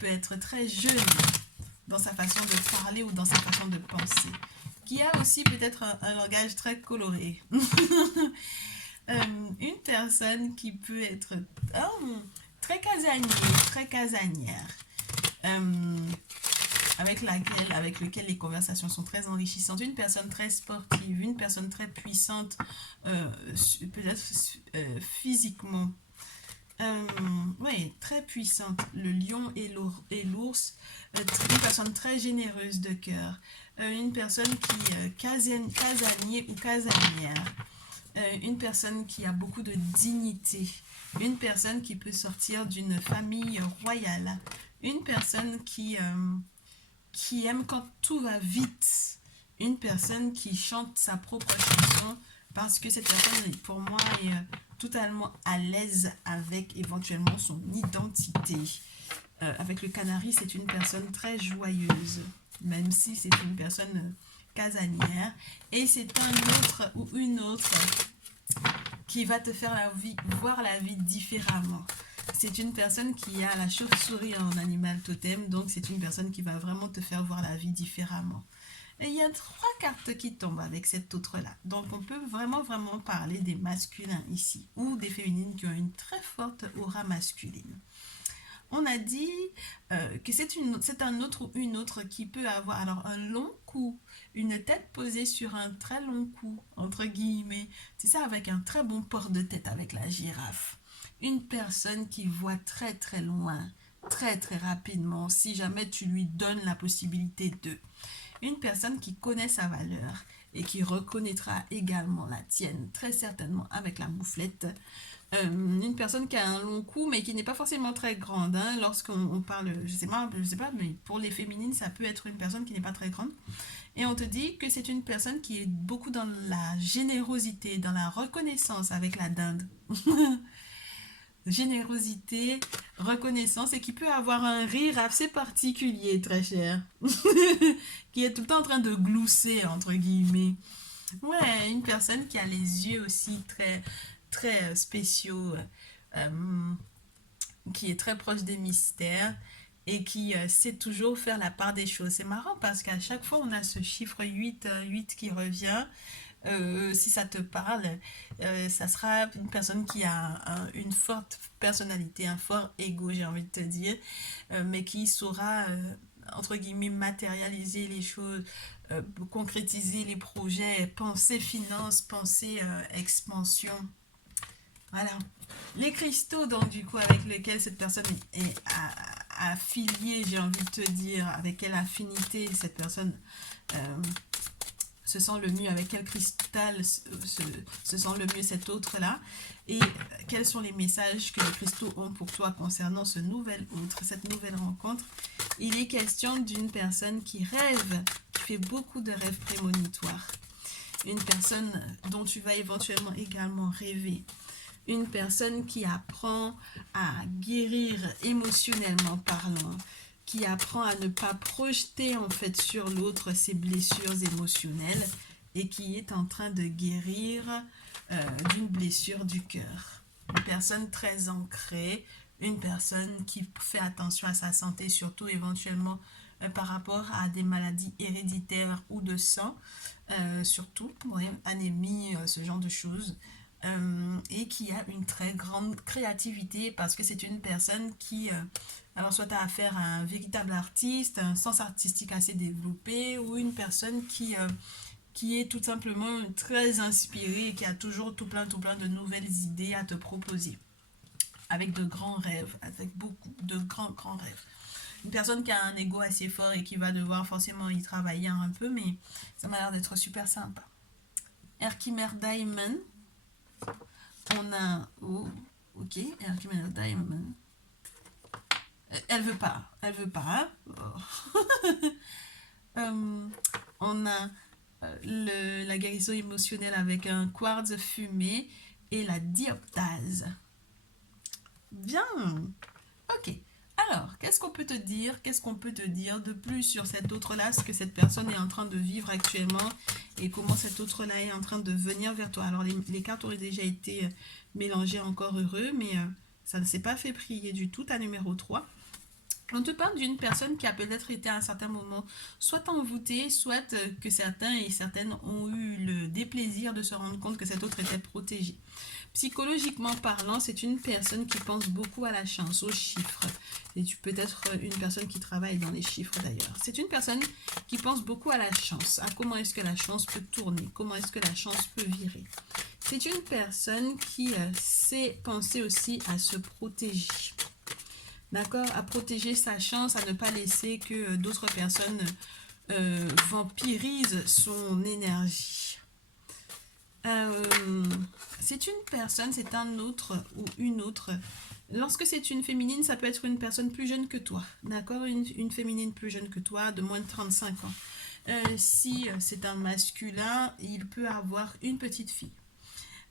peut être très jeune dans sa façon de parler ou dans sa façon de penser. Qui a aussi peut-être un langage très coloré. Une personne qui peut être très casanier, très casanière. Avec lequel les conversations sont très enrichissantes. Une personne très sportive, une personne très puissante, peut-être physiquement. Oui, très puissante. Le lion et l'ours. Une personne très généreuse de cœur. Une personne qui casanier ou casanière. Une personne qui a beaucoup de dignité. Une personne qui peut sortir d'une famille royale. Une personne qui aime quand tout va vite. Une personne qui chante sa propre chanson parce que cette personne, pour moi, est totalement à l'aise avec éventuellement son identité. Avec le canari, c'est une personne très joyeuse, même si c'est une personne casanière. Et c'est un autre ou une autre qui va te faire voir la vie différemment. C'est une personne qui a la chauve-souris en animal totem, donc c'est une personne qui va vraiment te faire voir la vie différemment. Et il y a 3 cartes qui tombent avec cette autre-là. Donc on peut vraiment parler des masculins ici, ou des féminines qui ont une très forte aura masculine. On a dit que c'est un autre ou une autre qui peut avoir alors un long cou, une tête posée sur un très long cou, entre guillemets. C'est ça, avec un très bon port de tête avec la girafe. Une personne qui voit très loin, très rapidement, si jamais tu lui donnes la possibilité de. Une personne qui connaît sa valeur et qui reconnaîtra également la tienne, très certainement avec la mouflette. Une personne qui a un long cou, mais qui n'est pas forcément très grande. Hein, lorsqu'on parle, je sais pas, mais pour les féminines, ça peut être une personne qui n'est pas très grande. Et on te dit que c'est une personne qui est beaucoup dans la générosité, dans la reconnaissance avec la dinde. Générosité, reconnaissance, et qui peut avoir un rire assez particulier, très cher. Qui est tout le temps en train de glousser, entre guillemets. Ouais, une personne qui a les yeux aussi très spéciaux, qui est très proche des mystères et qui sait toujours faire la part des choses. C'est marrant parce qu'à chaque fois, on a ce chiffre 8 qui revient. Si ça te parle, ça sera une personne qui a une forte personnalité, un fort ego, j'ai envie de te dire, mais qui saura, entre guillemets, matérialiser les choses, concrétiser les projets, penser finance, penser expansion. Voilà. Les cristaux, donc, du coup, avec lesquels cette personne est affiliée, j'ai envie de te dire, avec quelle affinité cette personne se sent le mieux, avec quel cristal se sent le mieux cette autre-là, et quels sont les messages que les cristaux ont pour toi concernant cette nouvelle rencontre. Il est question d'une personne qui rêve, qui fait beaucoup de rêves prémonitoires. Une personne dont tu vas éventuellement également rêver. Une personne qui apprend à guérir émotionnellement parlant, qui apprend à ne pas projeter en fait sur l'autre ses blessures émotionnelles et qui est en train de guérir d'une blessure du cœur. Une personne très ancrée, une personne qui fait attention à sa santé, surtout éventuellement par rapport à des maladies héréditaires ou de sang, surtout, ouais, anémie, ce genre de choses. Et qui a une très grande créativité parce que c'est une personne qui, alors soit a affaire à un véritable artiste, un sens artistique assez développé, ou une personne qui qui est tout simplement très inspiré et qui a toujours tout plein de nouvelles idées à te proposer. Avec de grands rêves, avec beaucoup de grands rêves. Une personne qui a un ego assez fort et qui va devoir forcément y travailler un peu, mais ça m'a l'air d'être super sympa. Herkimer Diamond. On a... Oh, ok, Herkimer Diamond. Elle veut pas. Hein? Oh. On a la guérison émotionnelle avec un quartz fumé et la dioptase. Bien. Ok. Alors, qu'est-ce qu'on peut te dire? Qu'est-ce qu'on peut te dire de plus sur cet autre-là, ce que cette personne est en train de vivre actuellement et comment cet autre-là est en train de venir vers toi? Alors, les cartes auraient déjà été mélangées, encore heureux, mais ça ne s'est pas fait prier du tout, ta numéro 3. On te parle d'une personne qui a peut-être été à un certain moment soit envoûtée, soit que certains et certaines ont eu le déplaisir de se rendre compte que cet autre était protégé. Psychologiquement parlant, c'est une personne qui pense beaucoup à la chance, aux chiffres. Et tu peux être une personne qui travaille dans les chiffres d'ailleurs. C'est une personne qui pense beaucoup à la chance, à comment est-ce que la chance peut tourner, comment est-ce que la chance peut virer. C'est une personne qui sait penser aussi à se protéger. D'accord? À protéger sa chance, à ne pas laisser que d'autres personnes vampirisent son énergie. C'est une personne, c'est un autre ou une autre. Lorsque c'est une féminine, ça peut être une personne plus jeune que toi. D'accord? Une féminine plus jeune que toi, de moins de 35 ans. Si c'est un masculin, il peut avoir une petite fille.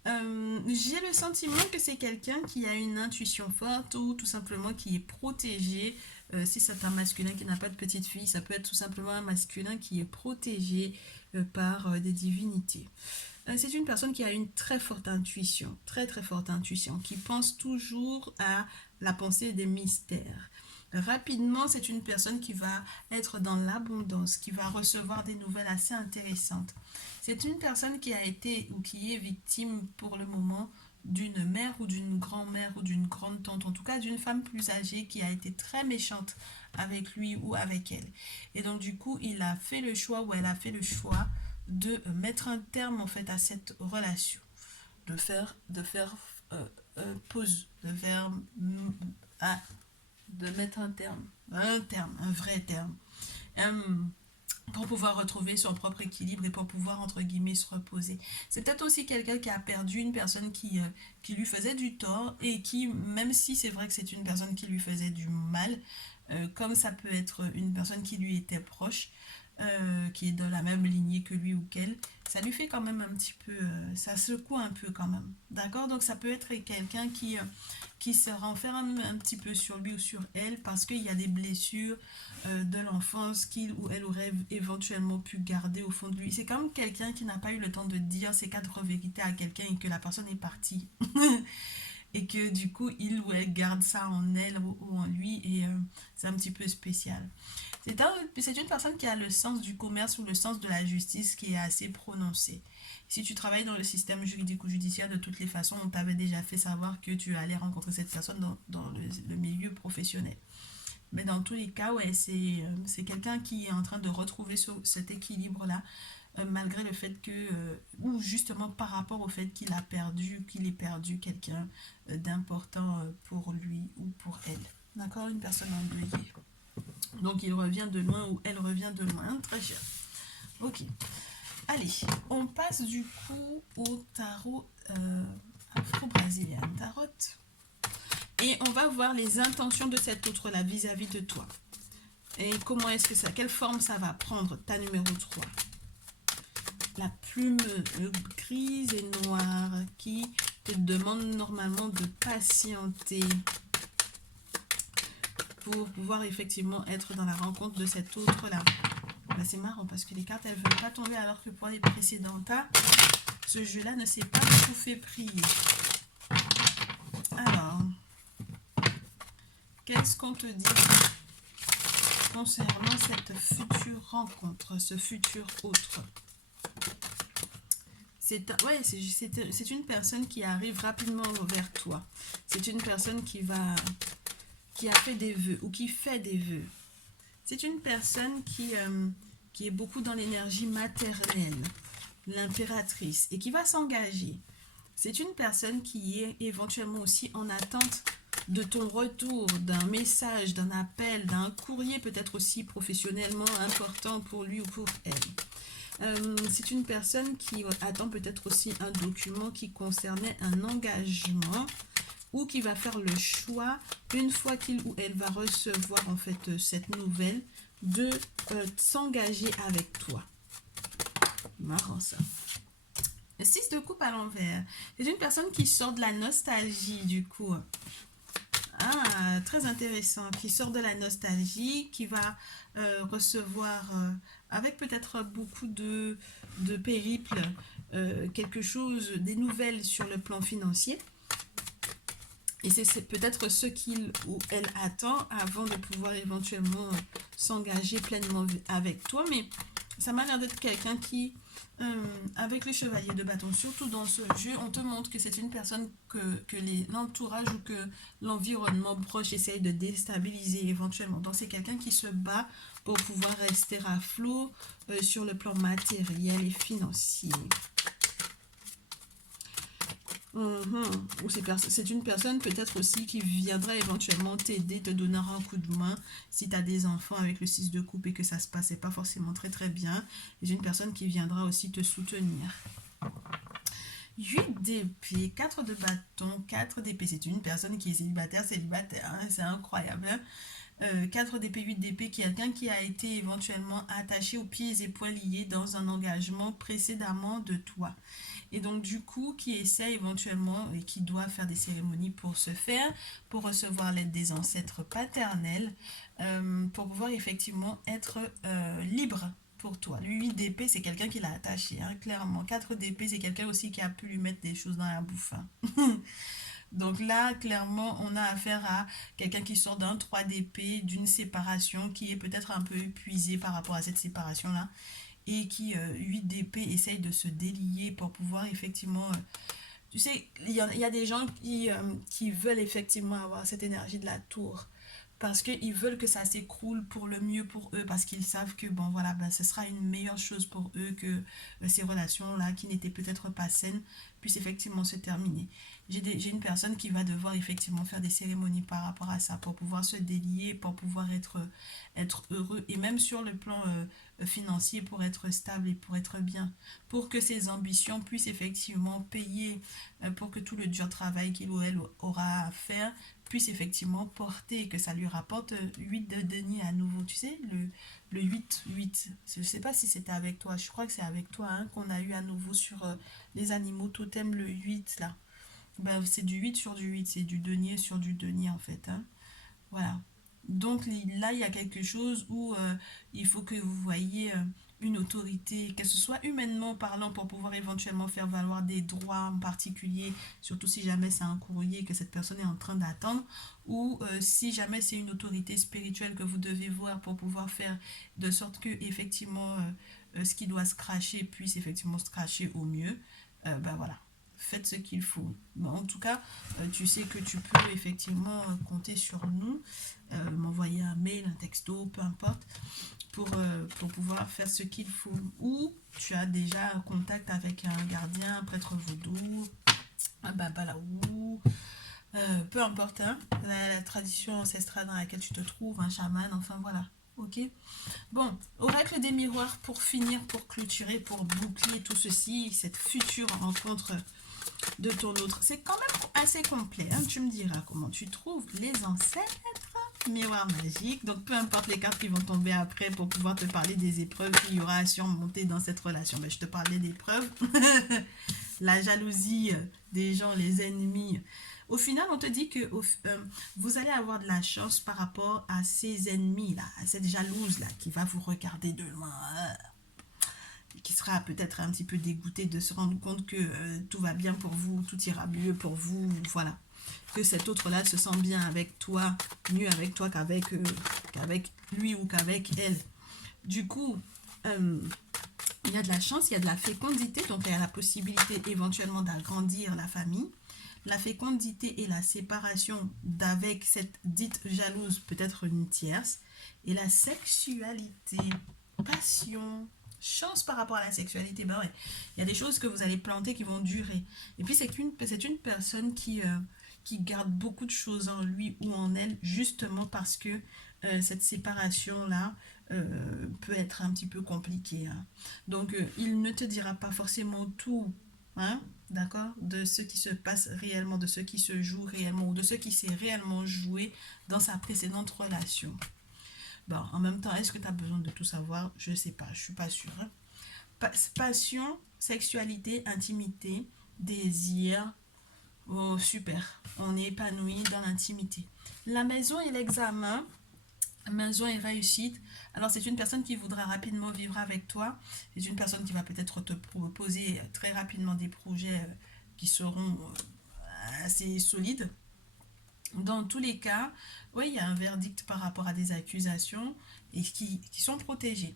J'ai le sentiment que c'est quelqu'un qui a une intuition forte ou tout simplement qui est protégé. Si c'est un masculin qui n'a pas de petite fille, ça peut être tout simplement un masculin qui est protégé par des divinités. C'est une personne qui a une très forte intuition, très forte intuition, qui pense toujours à la pensée des mystères. Rapidement, c'est une personne qui va être dans l'abondance, qui va recevoir des nouvelles assez intéressantes. C'est une personne qui a été ou qui est victime pour le moment d'une mère ou d'une grand-mère ou d'une grande-tante, en tout cas d'une femme plus âgée qui a été très méchante avec lui ou avec elle. Et donc du coup, il a fait le choix ou elle a fait le choix de mettre un terme en fait à cette relation, de faire pause, de mettre un vrai terme, pour pouvoir retrouver son propre équilibre et pour pouvoir, entre guillemets, se reposer. C'est peut-être aussi quelqu'un qui a perdu une personne qui lui faisait du tort et qui, même si c'est vrai que c'est une personne qui lui faisait du mal, comme ça peut être une personne qui lui était proche, qui est dans la même lignée que lui ou qu'elle, ça lui fait quand même un petit peu, ça secoue un peu quand même, d'accord? Donc ça peut être quelqu'un qui se renferme un petit peu sur lui ou sur elle parce qu'il y a des blessures de l'enfance qu'il ou elle aurait éventuellement pu garder au fond de lui. C'est comme quelqu'un qui n'a pas eu le temps de dire ses 4 vérités à quelqu'un et que la personne est partie. Et que du coup, il ou elle garde ça en elle ou en lui et c'est un petit peu spécial. C'est une personne qui a le sens du commerce ou le sens de la justice qui est assez prononcé. Si tu travailles dans le système juridique ou judiciaire, de toutes les façons, on t'avait déjà fait savoir que tu allais rencontrer cette personne dans le milieu professionnel. Mais dans tous les cas, ouais, c'est quelqu'un qui est en train de retrouver cet équilibre-là, malgré le fait que, ou justement par rapport au fait qu'il ait perdu quelqu'un d'important pour lui ou pour elle. D'accord? Une personne endeuillée. Donc il revient de loin ou elle revient de loin, très cher. Ok. Allez, on passe du coup au tarot afro-brésilien, tarot. Et on va voir les intentions de cet autre-là vis-à-vis de toi. Et comment est-ce que ça, quelle forme ça va prendre, ta numéro 3. La plume grise et noire qui te demande normalement de patienter pour pouvoir effectivement être dans la rencontre de cet autre-là. Ben, c'est marrant parce que les cartes, elles ne veulent pas tomber alors que pour les précédentes, ce jeu-là ne s'est pas tout fait prier. Alors, qu'est-ce qu'on te dit concernant cette future rencontre, ce futur autre? C'est une personne qui arrive rapidement vers toi. C'est une personne qui a fait des vœux ou qui fait des vœux. C'est une personne qui est beaucoup dans l'énergie maternelle. l'impératrice et qui va s'engager. C'est une personne qui est éventuellement aussi en attente de ton retour, d'un message, d'un appel, d'un courrier peut-être aussi professionnellement important pour lui ou pour elle. C'est une personne qui attend peut-être aussi un document qui concernait un engagement ou qui va faire le choix, une fois qu'il ou elle va recevoir en fait cette nouvelle, de s'engager avec toi. Marrant ça. 6 de coupe à l'envers. C'est une personne qui sort de la nostalgie du coup. Ah, très intéressant. Qui sort de la nostalgie, qui va recevoir, avec peut-être beaucoup de périples, quelque chose, des nouvelles sur le plan financier. Et c'est peut-être ce qu'il ou elle attend avant de pouvoir éventuellement s'engager pleinement avec toi. Mais ça m'a l'air d'être quelqu'un qui, avec les chevaliers de bâton, surtout dans ce jeu, on te montre que c'est une personne que l'entourage ou que l'environnement proche essaye de déstabiliser éventuellement. Donc c'est quelqu'un qui se bat pour pouvoir rester à flot sur le plan matériel et financier. Ou c'est une personne peut-être aussi qui viendra éventuellement t'aider, te donner un coup de main si tu as des enfants avec le 6 de coupe et que ça se passait pas forcément très très bien. C'est une personne qui viendra aussi te soutenir. 8 d'épée, 4 de bâton, 4 d'épée. C'est une personne qui est célibataire, hein, c'est incroyable. Hein. 4 d'épée, 8 d'épée, quelqu'un qui a été éventuellement attaché aux pieds et poings liés dans un engagement précédemment de toi. Et donc du coup, qui essaie éventuellement et qui doit faire des cérémonies pour se faire, pour recevoir l'aide des ancêtres paternels, pour pouvoir effectivement être libre pour toi. Le 8 d'épée, c'est quelqu'un qui l'a attaché, hein, clairement. 4 d'épée, c'est quelqu'un aussi qui a pu lui mettre des choses dans la bouffe. Hein. Donc là, clairement, on a affaire à quelqu'un qui sort d'un 3 d'épée, d'une séparation, qui est peut-être un peu épuisé par rapport à cette séparation-là, et qui, 8 d'épée, essaye de se délier pour pouvoir effectivement... tu sais, il y a des gens qui veulent effectivement avoir cette énergie de la tour, parce qu'ils veulent que ça s'écroule pour le mieux pour eux, parce qu'ils savent que, bon, voilà, ben, ce sera une meilleure chose pour eux que ces relations-là, qui n'étaient peut-être pas saines, puissent effectivement se terminer. J'ai une personne qui va devoir effectivement faire des cérémonies par rapport à ça, pour pouvoir se délier, pour pouvoir être heureux, et même sur le plan financier, pour être stable et pour être bien, pour que ses ambitions puissent effectivement payer, pour que tout le dur travail qu'il ou elle aura à faire puisse effectivement porter, que ça lui rapporte 8 de denier à nouveau. Tu sais, le 8. Je ne sais pas si c'était avec toi, je crois que c'est avec toi, hein, qu'on a eu à nouveau sur les animaux totem, le 8 là. Ben, c'est du 8 sur du 8, c'est du denier sur du denier en fait. Hein. Voilà. Donc là, il y a quelque chose où il faut que vous voyez une autorité, que ce soit humainement parlant, pour pouvoir éventuellement faire valoir des droits en particulier, surtout si jamais c'est un courrier que cette personne est en train d'attendre, ou si jamais c'est une autorité spirituelle que vous devez voir pour pouvoir faire de sorte que effectivement ce qui doit se cracher puisse effectivement se cracher au mieux. Ben voilà, faites ce qu'il faut. Bon, en tout cas, tu sais que tu peux effectivement compter sur nous, m'envoyer un mail, un texto, peu importe, pour pouvoir faire ce qu'il faut. Ou tu as déjà un contact avec un gardien, un prêtre vaudou, un babalaou, peu importe, hein, la tradition ancestrale dans laquelle tu te trouves, un chaman, enfin voilà. Ok. Bon, oracle des miroirs pour finir, pour clôturer, pour boucler tout ceci, cette future rencontre de ton autre. C'est quand même assez complet, hein. Tu me diras comment tu trouves les ancêtres, miroir magique. Donc peu importe les cartes qui vont tomber après pour pouvoir te parler des épreuves qu'il y aura à surmonter dans cette relation. Mais je te parlais d'épreuves. La jalousie des gens, les ennemis. Au final, on te dit que vous allez avoir de la chance par rapport à ces ennemis-là, à cette jalouse-là qui va vous regarder de loin, qui sera peut-être un petit peu dégoûté de se rendre compte que tout va bien pour vous, tout ira mieux pour vous, voilà. Que cet autre-là se sent bien avec toi, mieux avec toi qu'avec lui ou qu'avec elle. Du coup, il y a de la chance, il y a de la fécondité, donc il y a la possibilité éventuellement d'agrandir la famille. La fécondité et la séparation d'avec cette dite jalouse, peut-être une tierce. Et la sexualité, passion, chance par rapport à la sexualité. Ben ouais, il y a des choses que vous allez planter qui vont durer. Et puis c'est une personne qui garde beaucoup de choses en lui ou en elle, justement parce que cette séparation-là peut être un petit peu compliquée, hein. Donc il ne te dira pas forcément tout, hein, d'accord, de ce qui se passe réellement, de ce qui se joue réellement, ou de ce qui s'est réellement joué dans sa précédente relation. Bon, en même temps, est-ce que tu as besoin de tout savoir? Je sais pas, je suis pas sûre, hein. Passion, sexualité, intimité, désir. Oh, super. On est épanoui dans l'intimité. La maison et l'examen. Maison et réussite. Alors, c'est une personne qui voudra rapidement vivre avec toi. C'est une personne qui va peut-être te proposer très rapidement des projets qui seront assez solides. Dans tous les cas, oui, il y a un verdict par rapport à des accusations et qui sont protégées.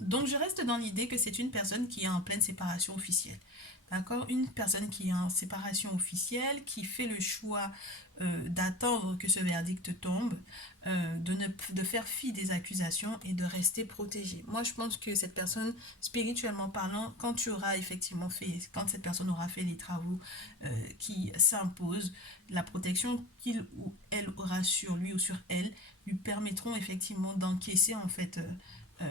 Donc, je reste dans l'idée que c'est une personne qui est en pleine séparation officielle. D'accord? Une personne qui est en séparation officielle, qui fait le choix d'attendre que ce verdict tombe, de faire fi des accusations et de rester protégée. Moi, je pense que cette personne, spirituellement parlant, quand cette personne aura fait les travaux qui s'imposent, la protection qu'il ou elle aura sur lui ou sur elle lui permettront effectivement d'encaisser en fait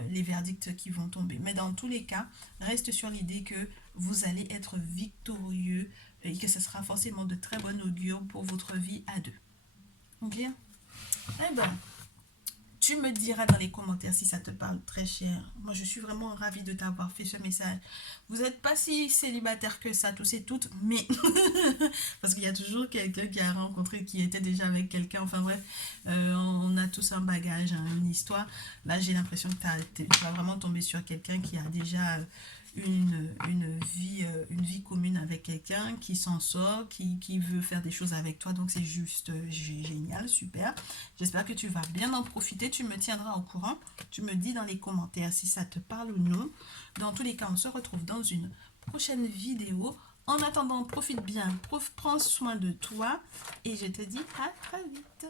les verdicts qui vont tomber. Mais dans tous les cas, reste sur l'idée que vous allez être victorieux et que ce sera forcément de très bon augure pour votre vie à deux. Ok? Eh ben, tu me diras dans les commentaires si ça te parle, très cher. Moi, je suis vraiment ravie de t'avoir fait ce message. Vous n'êtes pas si célibataire que ça, tous et toutes, mais parce qu'il y a toujours quelqu'un qui a rencontré, qui était déjà avec quelqu'un. Enfin bref, on a tous un bagage, hein, une histoire. Là, j'ai l'impression que tu vas vraiment tomber sur quelqu'un qui a déjà une vie commune avec quelqu'un, qui s'en sort, qui veut faire des choses avec toi. Donc c'est juste génial, super. J'espère que tu vas bien en profiter. Tu me tiendras au courant. Tu me dis dans les commentaires si ça te parle ou non. Dans tous les cas, on se retrouve dans une prochaine vidéo. En attendant, profite bien, prends soin de toi et je te dis à très vite.